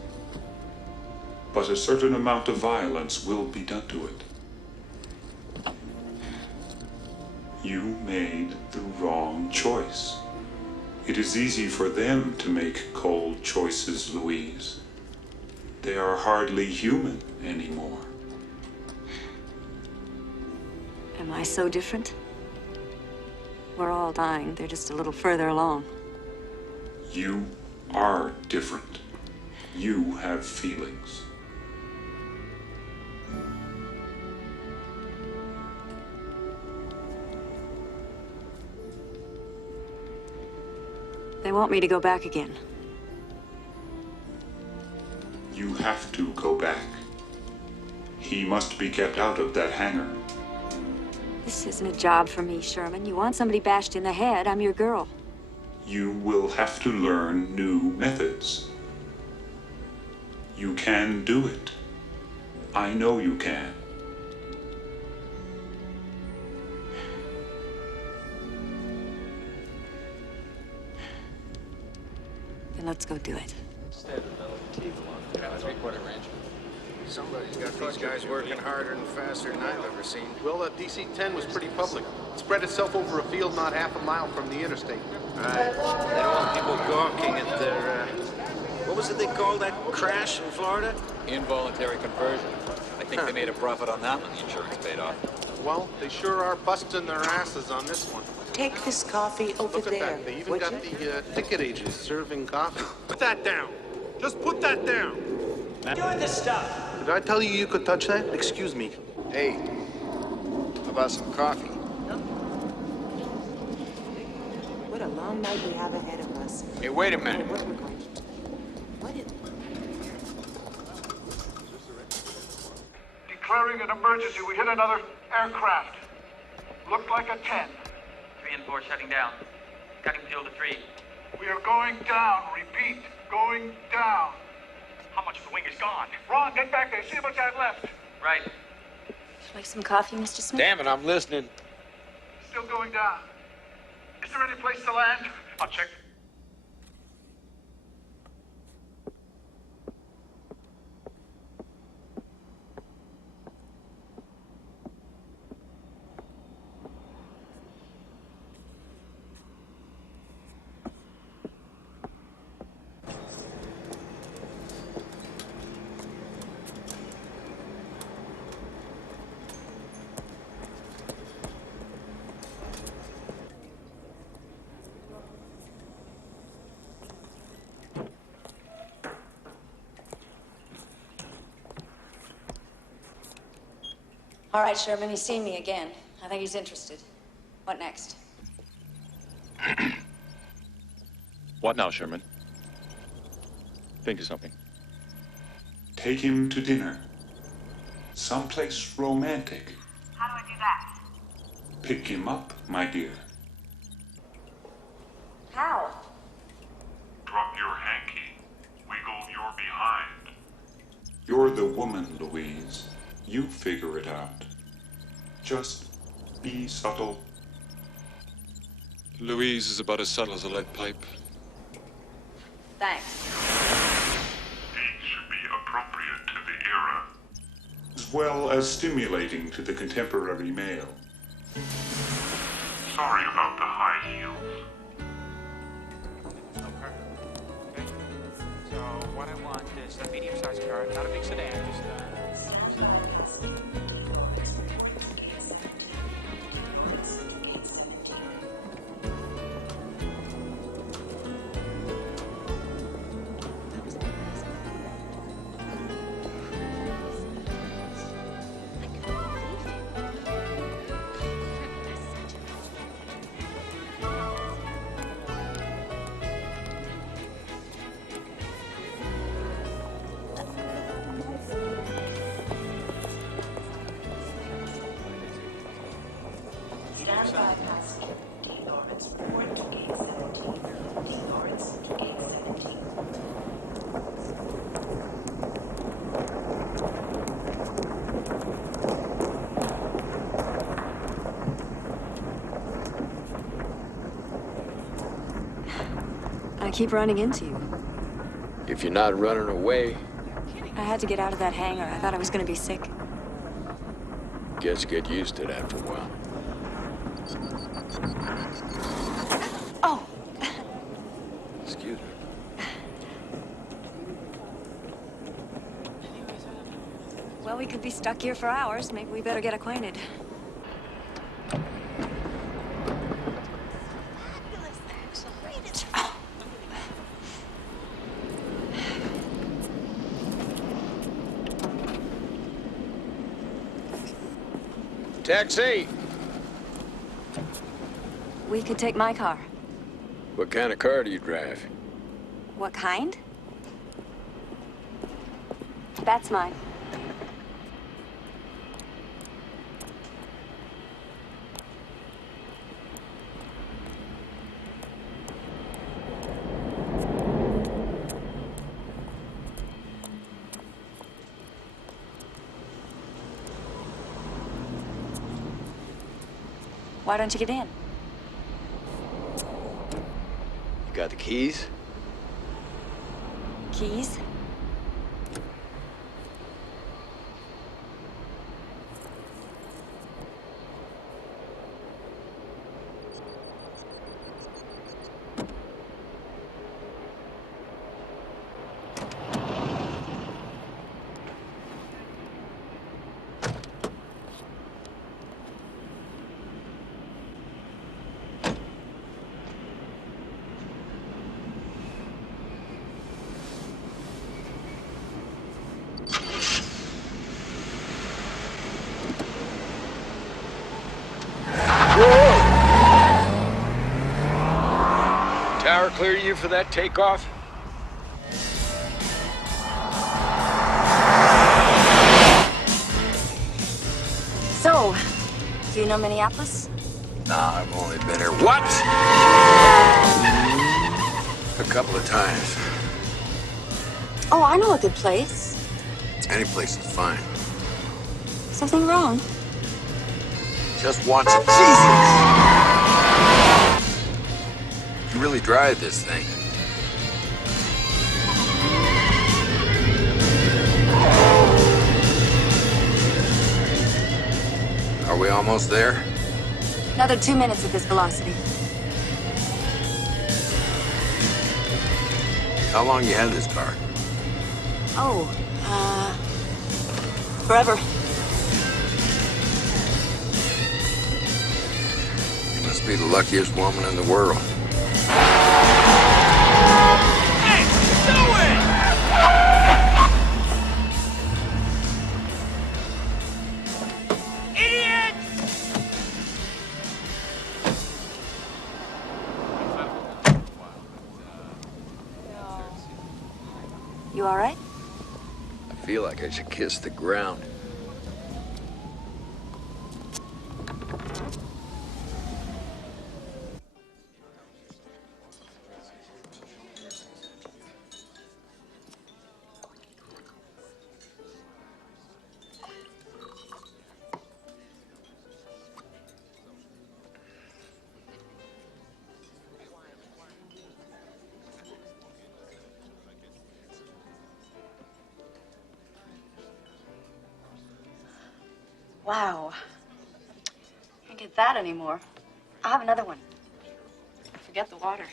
But a certain amount of violence will be done to it. You made the wrong choice. It is easy for them to make cold choices, Louise. They are hardly human anymore. Am I so different? We're all dying. They're just a little further along. You are different. You have feelings. They want me to go back again. You have to go back. He must be kept out of that hangar. This isn't a job for me, Sherman. You want somebody bashed in the head, I'm your girl. You will have to learn new methods. You can do it. I know you can. Then let's go do it. Somebody's got these guys working harder and faster than I've ever seen. Well, that DC-10 was pretty public. It spread itself over a field not half a mile from the interstate. Right. They don't want people gawking at their, what was it they called that crash in Florida? Involuntary conversion. I think they made a profit on that when the insurance paid off. Well, they sure are busting their asses on this one. Take this coffee over Look at there. that. They even got the ticket agents serving coffee. Put that down. Just put that down. Doing this stuff. Did I tell you you could touch that? Excuse me. Hey, how about some coffee? What a long night we have ahead of us. Hey, wait a minute. Declaring an emergency. We hit another aircraft. Looked like a 10. 3 and 4 shutting down. Cutting fuel to 3. We are going down. Repeat, going down. How much of the wing is gone? Ron, get back there. See how much I have left. Right. Would you like some coffee, Mr. Smith? Damn it, I'm listening. Still going down. Is there any place to land? I'll check. All right, Sherman, he's seen me again. I think he's interested. What next? What now, Sherman? Think of something. Take him to dinner. Someplace romantic. How do I do that? Pick him up, my dear. How? Drop your hanky. Wiggle your behind. You're the woman, Louise. You figure it out. Just be subtle. Louise is about as subtle as a lead pipe. Thanks. These should be appropriate to the era, as well as stimulating to the contemporary male. Sorry about the high heels. Okay. So what I want is a medium-sized car, not a big sedan, just I keep running into you. If you're not running away, I had to get out of that hangar. I thought I was going to be sick. guess you get used to it after a while. Oh! Excuse me. Well, we could be stuck here for hours. Maybe we better get acquainted. Taxi! We could take my car. What kind of car do you drive? What kind? That's mine. Why don't you get in? You got the keys? Keys? Tower clear you for that takeoff? So, do you know Minneapolis? Nah, I've only been here. What? A couple of times. Oh, I know a good place. Any place is fine. Something wrong? Just want some Jesus! You really drive this thing. Are we almost there? Another 2 minutes at this velocity. How long you had this car? Oh, forever. You must be the luckiest woman in the world. Hey, do it! Idiot! You all right? I feel like I should kiss the ground. Wow. Can't get that anymore. I'll have another one. Forget the water.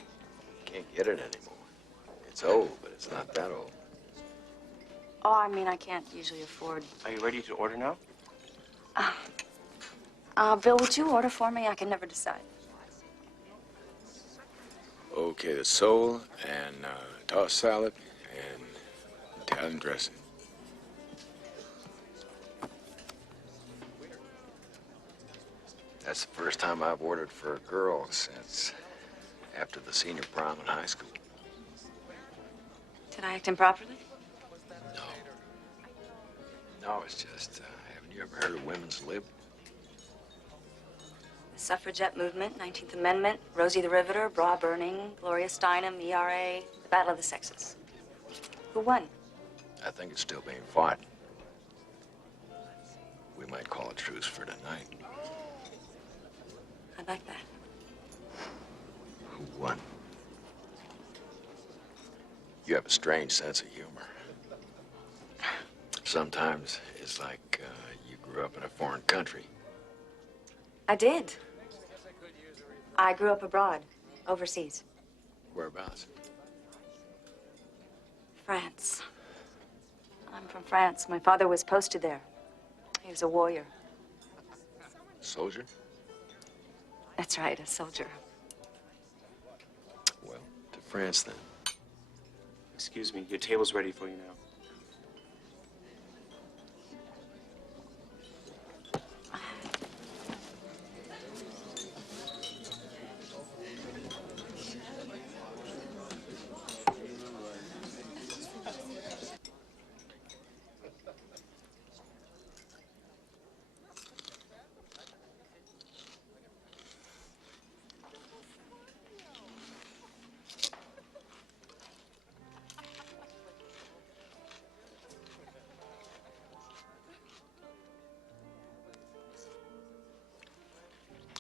Can't get it anymore. It's old, but it's not that old. Oh, I mean, I can't usually afford. Are you ready to order now? Bill, would you order for me? I can never decide. Okay, the sole and tossed salad and Italian dressing. That's the first time I've ordered for a girl since after the senior prom in high school. Did I act improperly? No, it's just, haven't you ever heard of women's lib? The suffragette movement, 19th Amendment, Rosie the Riveter, bra burning, Gloria Steinem, ERA, the Battle of the Sexes. Who won? I think it's still being fought. We might call a truce for tonight. I'd like that. Who won? You have a strange sense of humor. Sometimes it's like you grew up in a foreign country. I did. I grew up abroad, overseas. Whereabouts? France. I'm from France. My father was posted there. He was a warrior. Soldier? That's right, a soldier. Well, to France then. Excuse me, your table's ready for you now.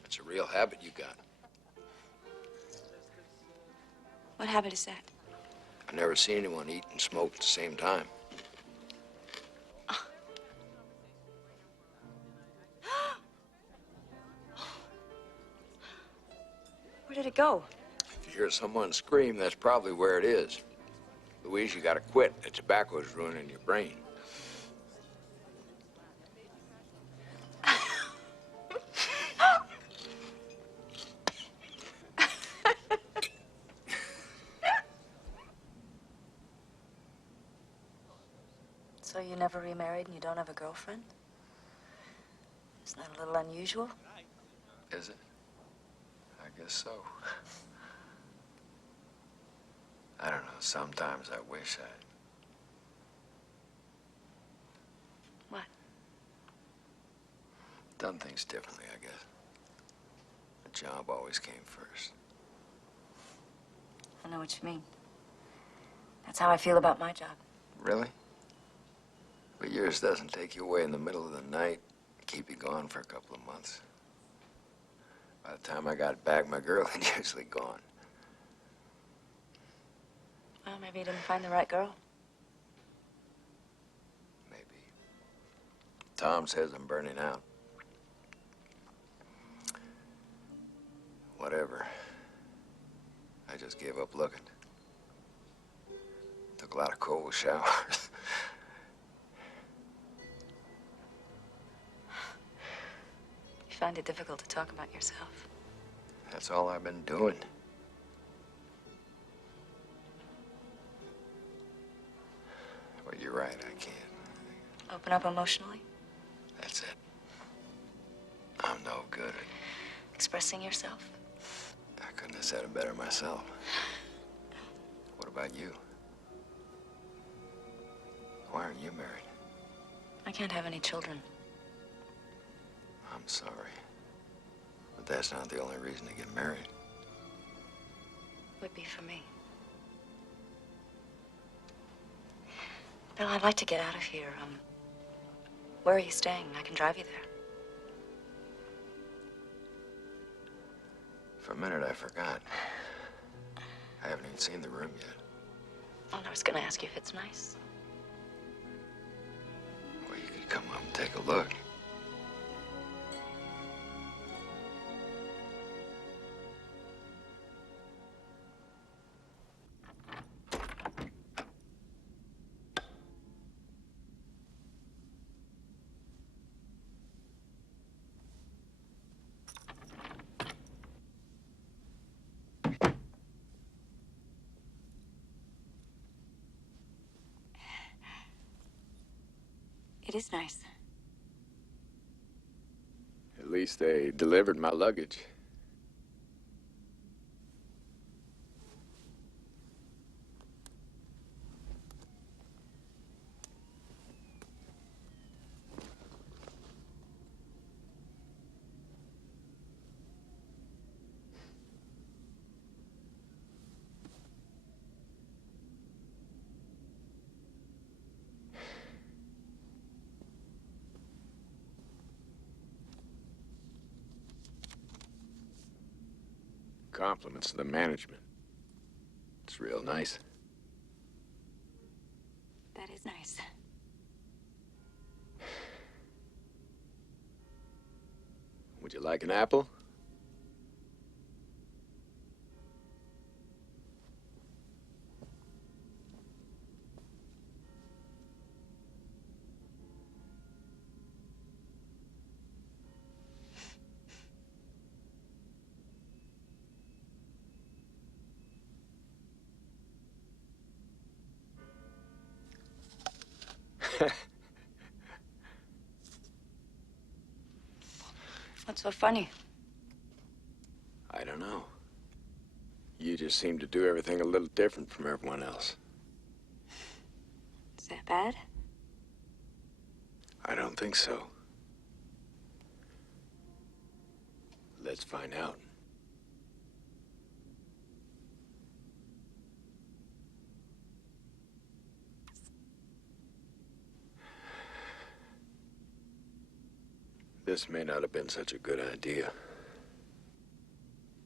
It's a real habit you got. What habit is that? I've never seen anyone eat and smoke at the same time. Where did it go? If you hear someone scream, that's probably where it is. Louise, you gotta quit. The tobacco's ruining your brain. So you never remarried and you don't have a girlfriend? Isn't that a little unusual? Is it? I guess so. I don't know. Sometimes I wish I'd... What? done things differently, I guess. The job always came first. I know what you mean. That's how I feel about my job. Really? But yours doesn't take you away in the middle of the night, keep you gone for a couple of months. By the time I got back, my girl had usually gone. Well, maybe you didn't find the right girl. Maybe. Tom says I'm burning out. Whatever. I just gave up looking. Took a lot of cold showers. You find it difficult to talk about yourself. That's all I've been doing. Well, you're right, I can't. Open up emotionally? That's it. I'm no good at... Expressing yourself? I couldn't have said it better myself. What about you? Why aren't you married? I can't have any children. I'm sorry. But that's not the only reason to get married. Would be for me. Bill, I'd like to get out of here. Where are you staying? I can drive you there. For a minute, I forgot. I haven't even seen the room yet. Oh, I was gonna ask you if it's nice. Well, you could come up and take a look. It is nice. At least they delivered my luggage. Compliments to the management. It's real nice. That is nice. Would you like an apple? What's so funny? I don't know. You just seem to do everything a little different from everyone else. Is that bad? I don't think so. Let's find out. This may not have been such a good idea.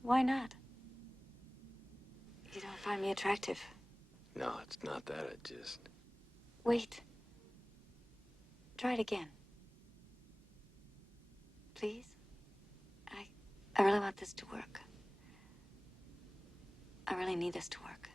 Why not? You don't find me attractive. No, it's not that. I just... Wait. Try it again. Please? I really want this to work. I really need this to work.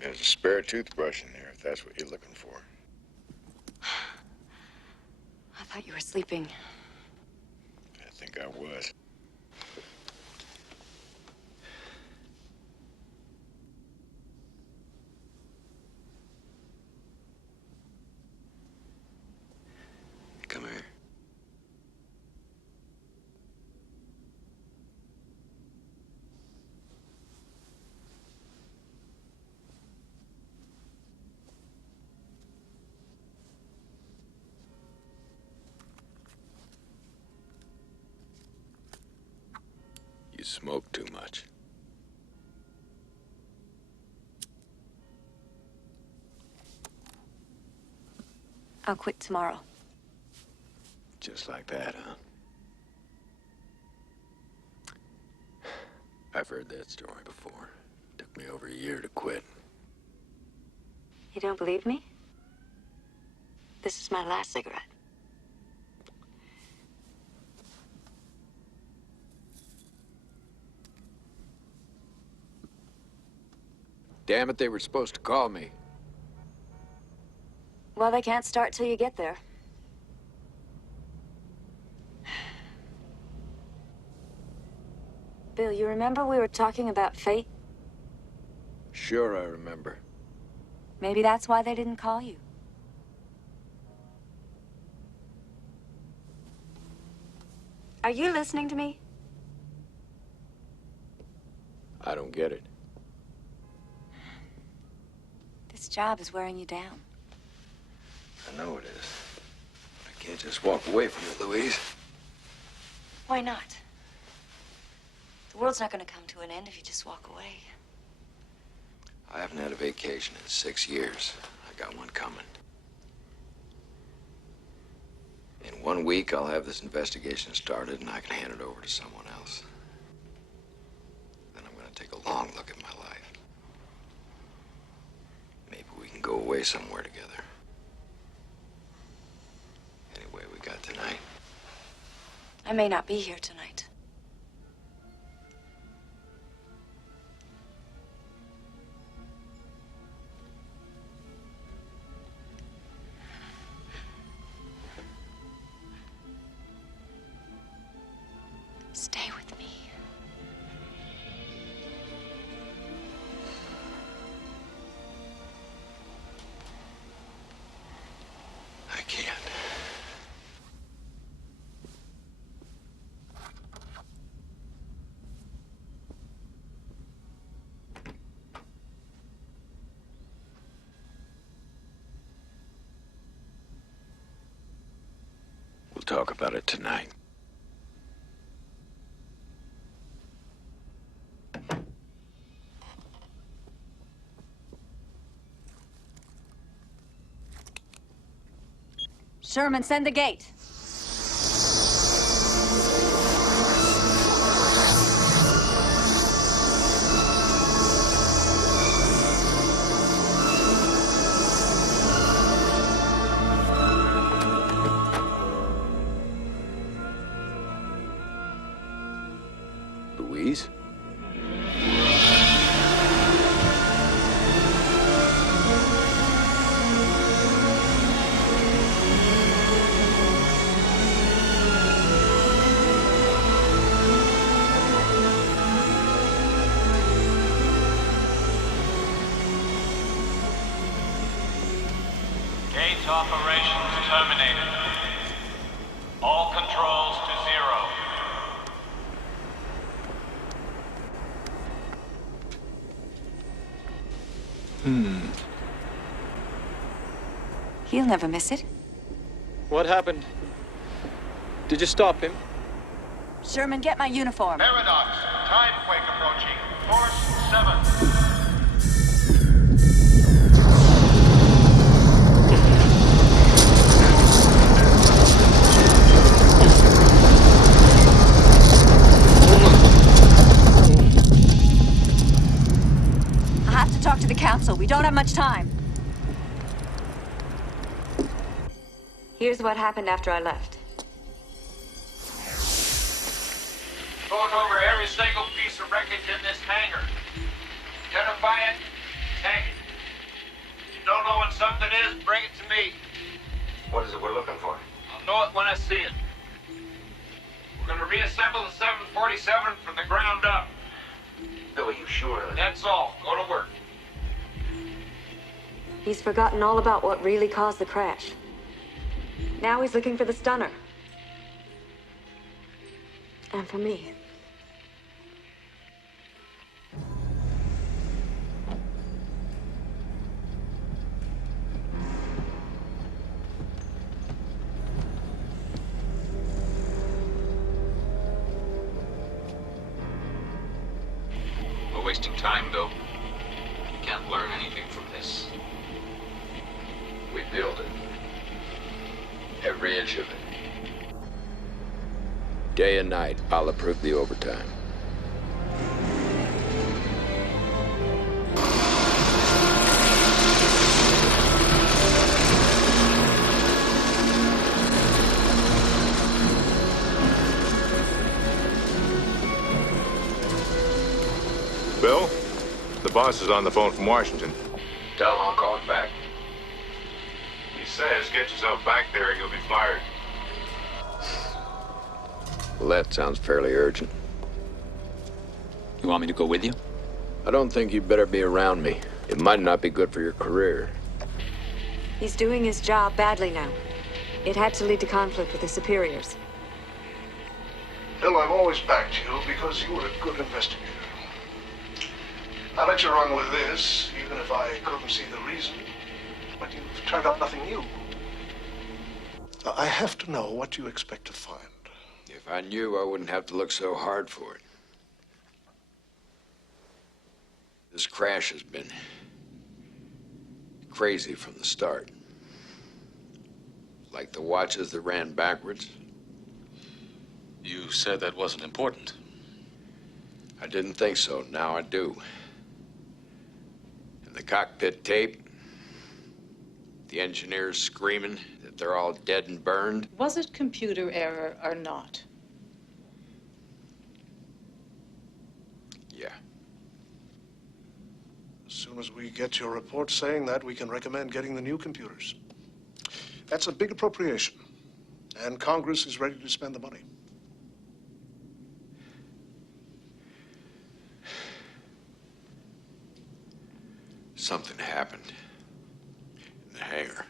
There's a spare toothbrush in there, if that's what you're looking for. I thought you were sleeping. I think I was. Come here. You smoke too much. I'll quit tomorrow. Just like that, huh? I've heard that story before. Took me over a year to quit. You don't believe me? This is my last cigarette. Damn it, they were supposed to call me. Well, they can't start till you get there. Bill, you remember we were talking about fate? Sure, I remember. Maybe that's why they didn't call you. Are you listening to me? I don't get it. This job is wearing you down. I know it is. I can't just walk away from it, Louise. Why not? The world's not going to come to an end if you just walk away. I haven't had a vacation in 6 years. I got one coming. In 1 week, I'll have this investigation started and I can hand it over to someone else. Then I'm going to take a long look at my life. Maybe we can go away somewhere together. Anyway, we got tonight. I may not be here tonight. Stay with me. I can't. We'll talk about it tonight. Sherman, send the gate. Louise? Gates operations terminated. All controls to 0. He'll never miss it. What happened? Did you stop him? Sherman, get my uniform. Paradox. Time quake approaching. Force 7. I have to talk to the council. We don't have much time. Here's what happened after I left. Going over every single piece of wreckage in this hangar. Identify it, tag it. If you don't know what something is, bring it to me. What is it we're looking for? I'll know it when I see it. We're gonna reassemble the 747 from the ground up. Bill, are you sure? That's all. Go to work. He's forgotten all about what really caused the crash. Now he's looking for the stunner. And for me. We're wasting time, Bill. We can't learn anything from this. We build it. Every inch of it. Day and night, I'll approve the overtime. Bill, the boss is on the phone from Washington. Tell him I'll call him back. He says, get yourself back there or you'll be fired. Well, that sounds fairly urgent. You want me to go with you? I don't think you'd better be around me. It might not be good for your career. He's doing his job badly now. It had to lead to conflict with his superiors. Bill, I've always backed you because you were a good investigator. I let you run with this, even if I couldn't see the reason. But you've turned out nothing new. I have to know what you expect to find. If I knew, I wouldn't have to look so hard for it. This crash has been crazy from the start. Like the watches that ran backwards. You said that wasn't important. I didn't think so. Now I do. And the cockpit tape, the engineers screaming that they're all dead and burned. Was it computer error or not? Yeah. As soon as we get your report saying that, we can recommend getting the new computers. That's a big appropriation, and Congress is ready to spend the money. Something happened in the hangar.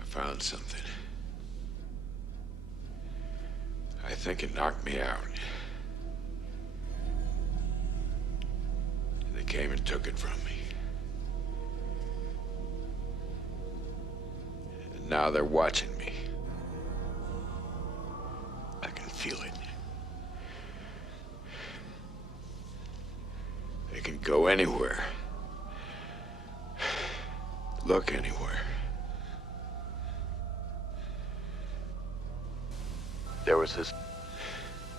I found something. I think it knocked me out. They came and took it from me. And now they're watching me. I can feel it. They can go anywhere. Look anywhere. There was this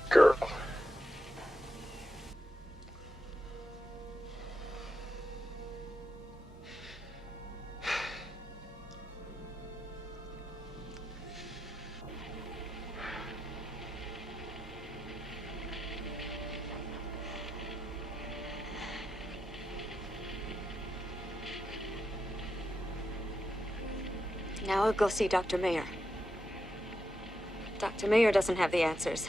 girl. Now I'll go see Dr. Mayer. Dr. Mayer doesn't have the answers.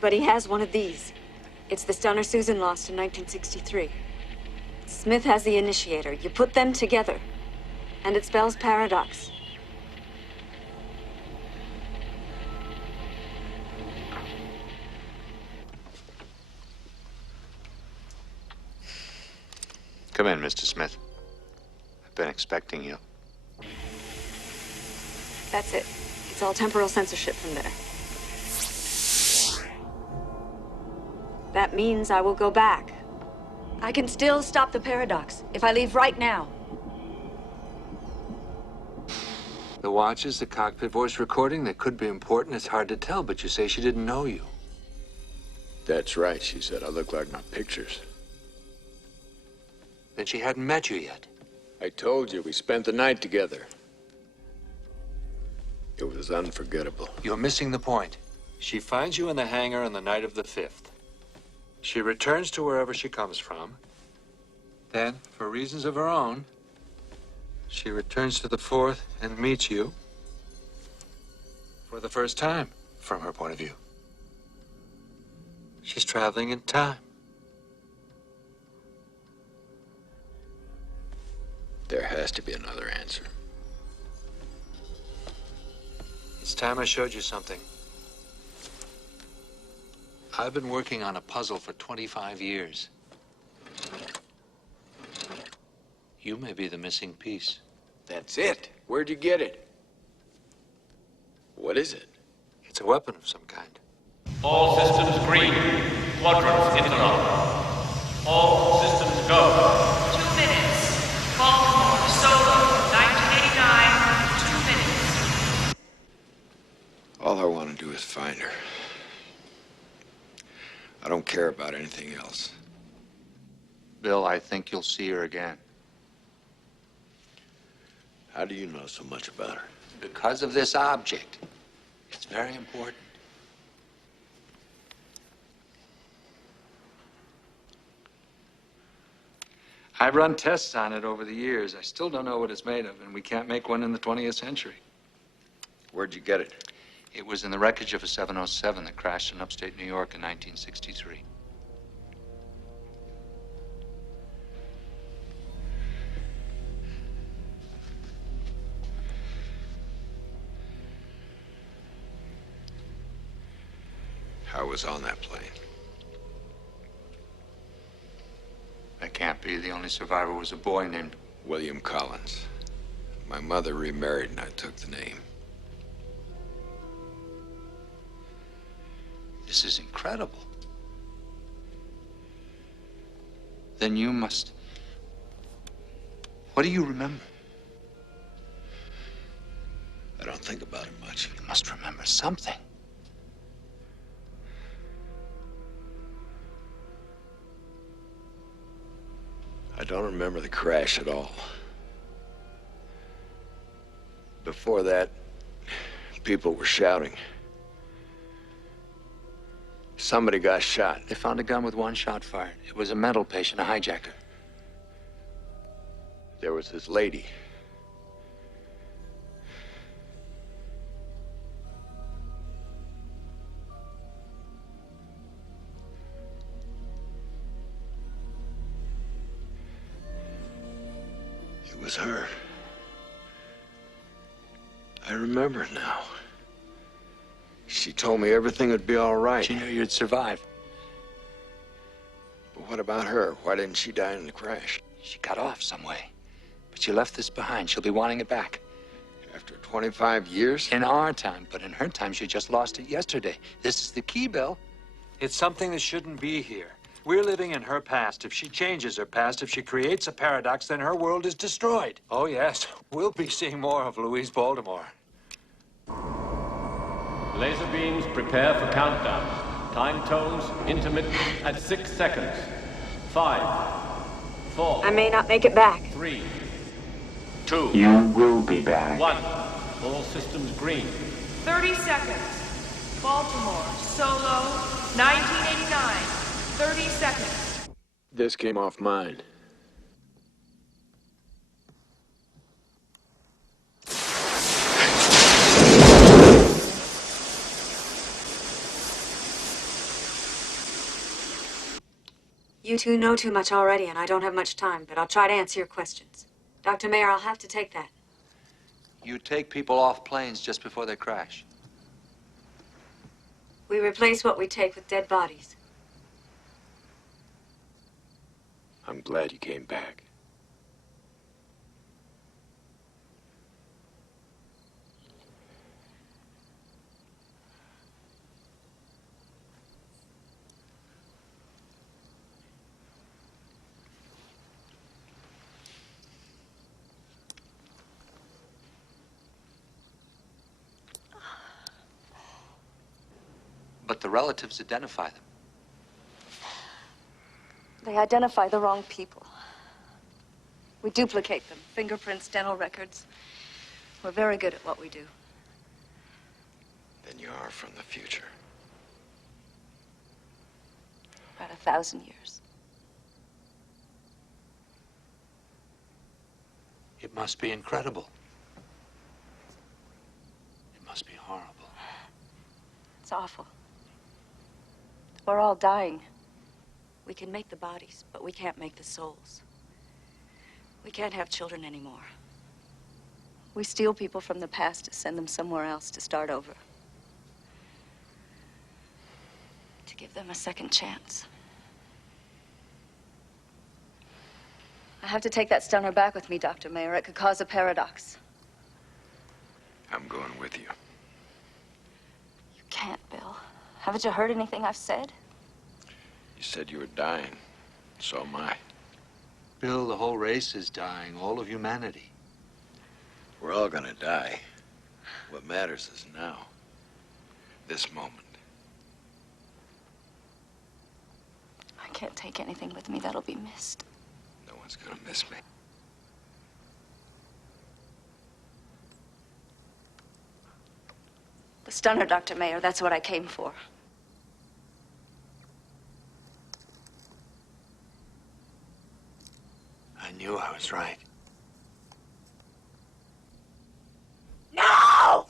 But he has one of these. It's the stunner Susan lost in 1963. Smith has the initiator. You put them together, and it spells paradox. Come in, Mr. Smith. I've been expecting you. That's it. It's all temporal censorship from there. That means I will go back. I can still stop the paradox if I leave right now. The watches, the cockpit voice recording, that could be important. It's hard to tell, but you say she didn't know you. That's right, she said. I look like my pictures. Then she hadn't met you yet. I told you, we spent the night together. It was unforgettable. You're missing the point. She finds you in the hangar on the night of the 5th. She returns to wherever she comes from. Then, for reasons of her own, she returns to the 4th and meets you for the first time, from her point of view. She's traveling in time. There has to be another answer. It's time I showed you something. I've been working on a puzzle for 25 years. You may be the missing piece. That's it? Where'd you get it? What is it? It's a weapon of some kind. All systems green. Quadrants interlocked. All systems go. 2 minutes. Baltimore, Solo, 1989, 2 minutes. All I want to do is find her. I don't care about anything else. Bill, I think you'll see her again. How do you know so much about her? Because of this object. It's very important. I've run tests on it over the years. I still don't know what it's made of, and we can't make one in the 20th century. Where'd you get it? It was in the wreckage of a 707 that crashed in upstate New York in 1963. I was on that plane. That can't be. The only survivor was a boy named William Collins. My mother remarried and I took the name. This is incredible. Then you must... What do you remember? I don't think about it much. You must remember something. I don't remember the crash at all. Before that, people were shouting. Somebody got shot. They found a gun with one shot fired. It was a mental patient, a hijacker. There was this lady. It was her. I remember now. She told me everything would be all right. She knew you'd survive. But what about her? Why didn't she die in the crash? She got off some way. But she left this behind. She'll be wanting it back. After 25 years? In our time, but in her time, she just lost it yesterday. This is the key, Bill. It's something that shouldn't be here. We're living in her past. If she changes her past, if she creates a paradox, then her world is destroyed. Oh, yes. We'll be seeing more of Louise Baltimore. Laser beams prepare for countdown. Time tones intermittent at 6 seconds. 5, 4. I may not make it back. 3, 2. You will be back. 1. All systems green. 30 seconds. Baltimore, Solo, 1989. 30 seconds. This came off mine. You two know too much already, and I don't have much time, but I'll try to answer your questions. Dr. Mayer, I'll have to take that. You take people off planes just before they crash. We replace what we take with dead bodies. I'm glad you came back. But the relatives identify them. They identify the wrong people. We duplicate them. Fingerprints, dental records. We're very good at what we do. Then you are from the future. About 1,000 years. It must be incredible. It must be horrible. It's awful. We're all dying. We can make the bodies, but we can't make the souls. We can't have children anymore. We steal people from the past to send them somewhere else to start over. To give them a second chance. I have to take that stunner back with me, Dr. Mayer. It could cause a paradox. I'm going with you. You can't, Bill. Haven't you heard anything I've said? You said you were dying. So am I. Bill, the whole race is dying, all of humanity. We're all gonna die. What matters is now. This moment. I can't take anything with me that'll be missed. No one's gonna miss me. The stunner, Dr. Mayer, that's what I came for. I knew I was right. No!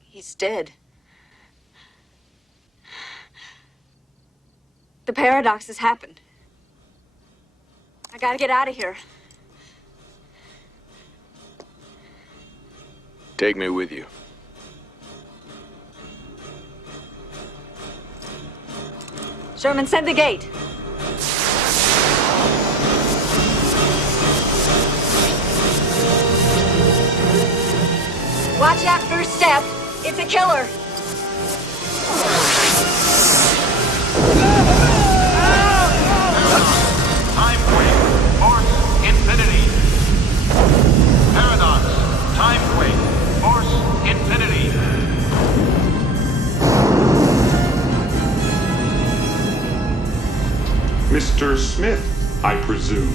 He's dead. The paradox has happened. I gotta get out of here. Take me with you. Sherman, send the gate. Watch that first step. It's a killer. Time quake. Force infinity. Paradox. Time quake. Force infinity. Mr. Smith, I presume.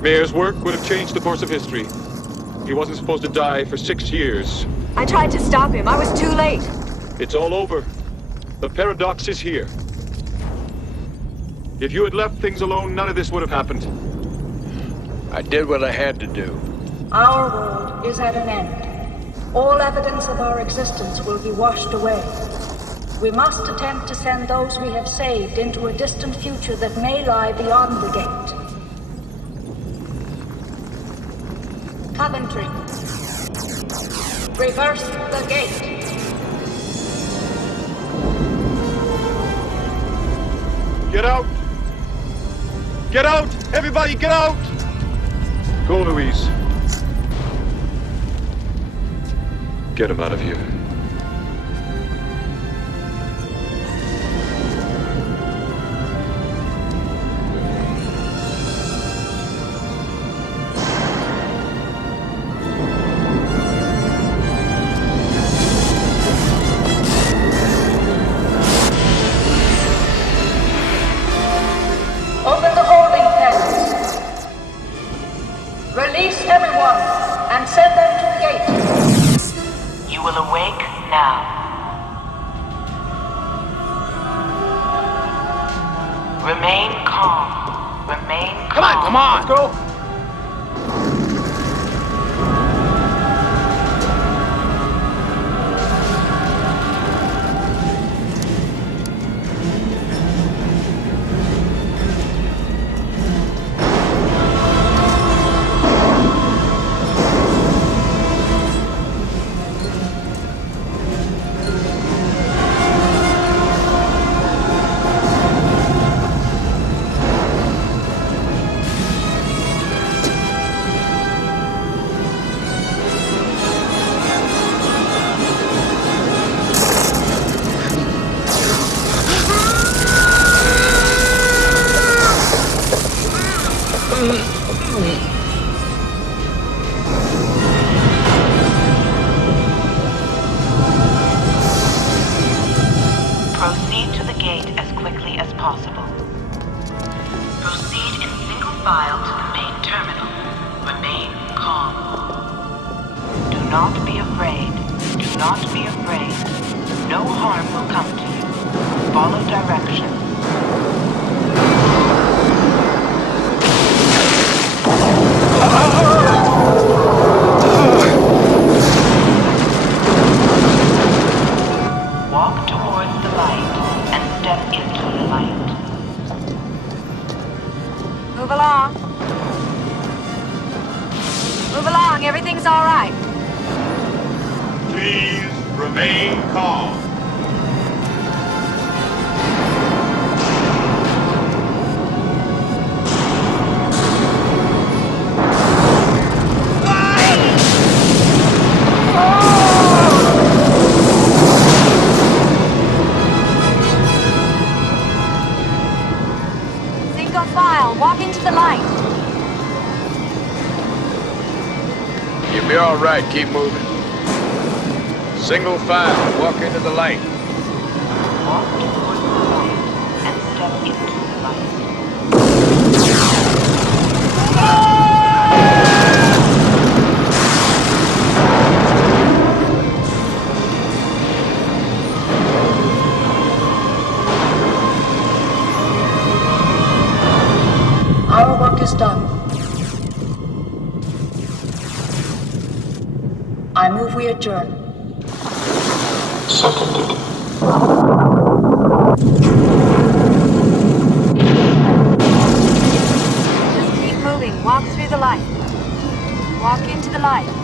Mayer's work would have changed the course of history. He wasn't supposed to die for 6 years. I tried to stop him. I was too late. It's all over. The paradox is here. If you had left things alone, none of this would have happened. I did what I had to do. Our world is at an end. All evidence of our existence will be washed away. We must attempt to send those we have saved into a distant future that may lie beyond the gate. Coventry. Reverse the gate. Get out! Get out! Everybody, get out! Go, Louise. Get him out of here. Open the holding pens. Release everyone and send them to the gate. You will awake now. Remain calm. Remain calm. Come on! Let's go! Proceed to the gate as quickly as possible. Proceed in single file to the main terminal. Remain calm. Do not be afraid. Do not be afraid. No harm will come to you. Follow directions. Walk towards the light and step into the light. Move along. Move along. Everything's all right. Please remain calm. Single file. Walk into the light. You'll be all right. Keep moving. Single file. Walk into the light. Walk towards the light and step into the light. Our work is done. I move we adjourn. Seconded. Just keep moving. Walk through the light. Walk into the light.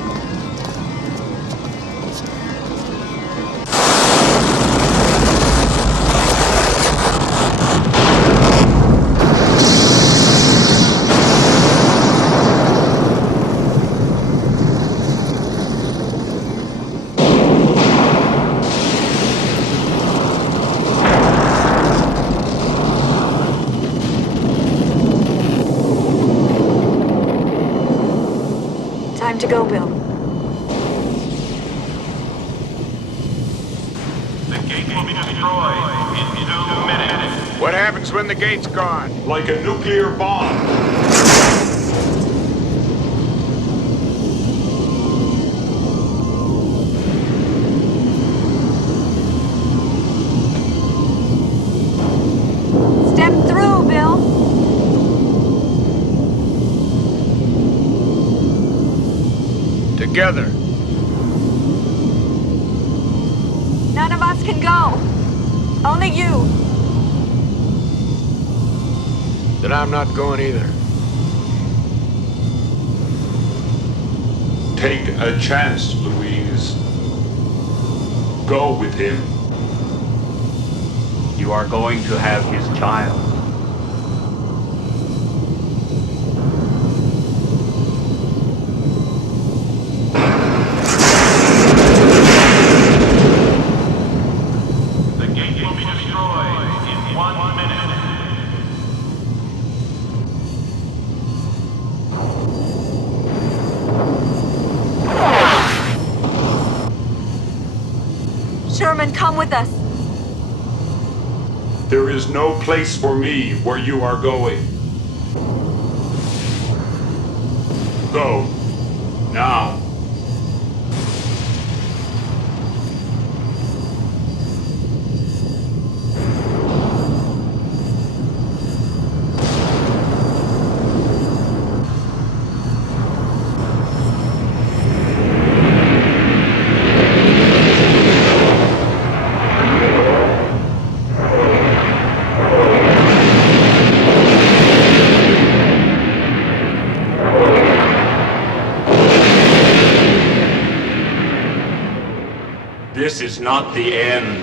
Time to go, Bill. The gate will be destroyed in 2 minutes. What happens when the gate's gone? Like a nuclear bomb. Step through, Bill. Together. None of us can go. Only you. Then I'm not going either. Take a chance, Louise. Go with him. You are going to have his child. The gate will be destroyed in 1 minute. Sherman, come with us. There is no place for me where you are going. Go. Now. This is not the end.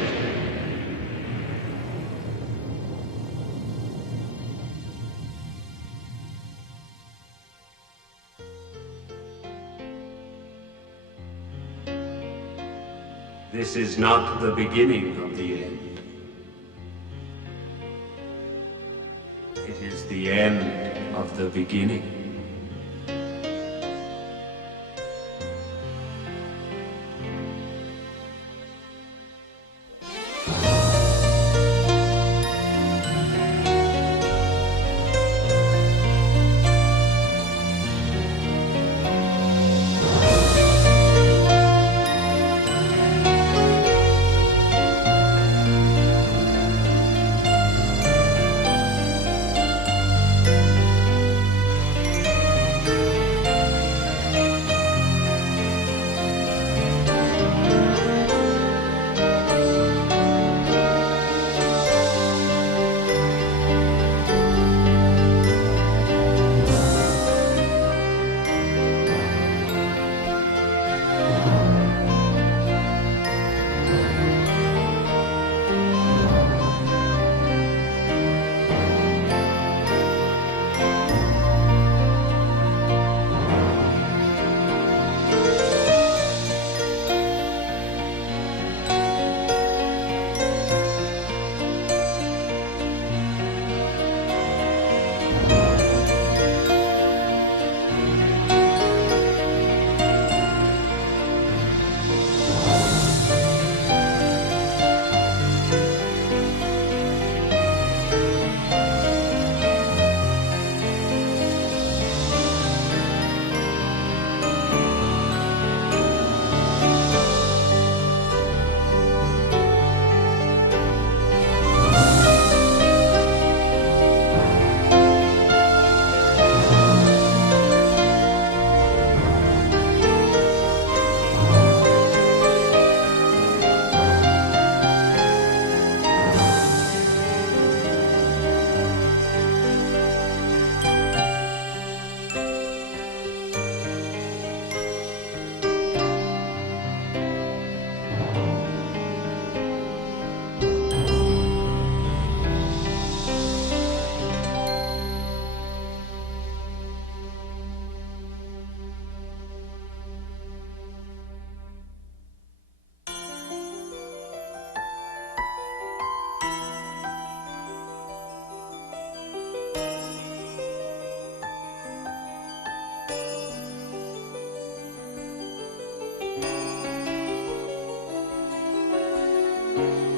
This is not the beginning of the end. It is the end of the beginning. you.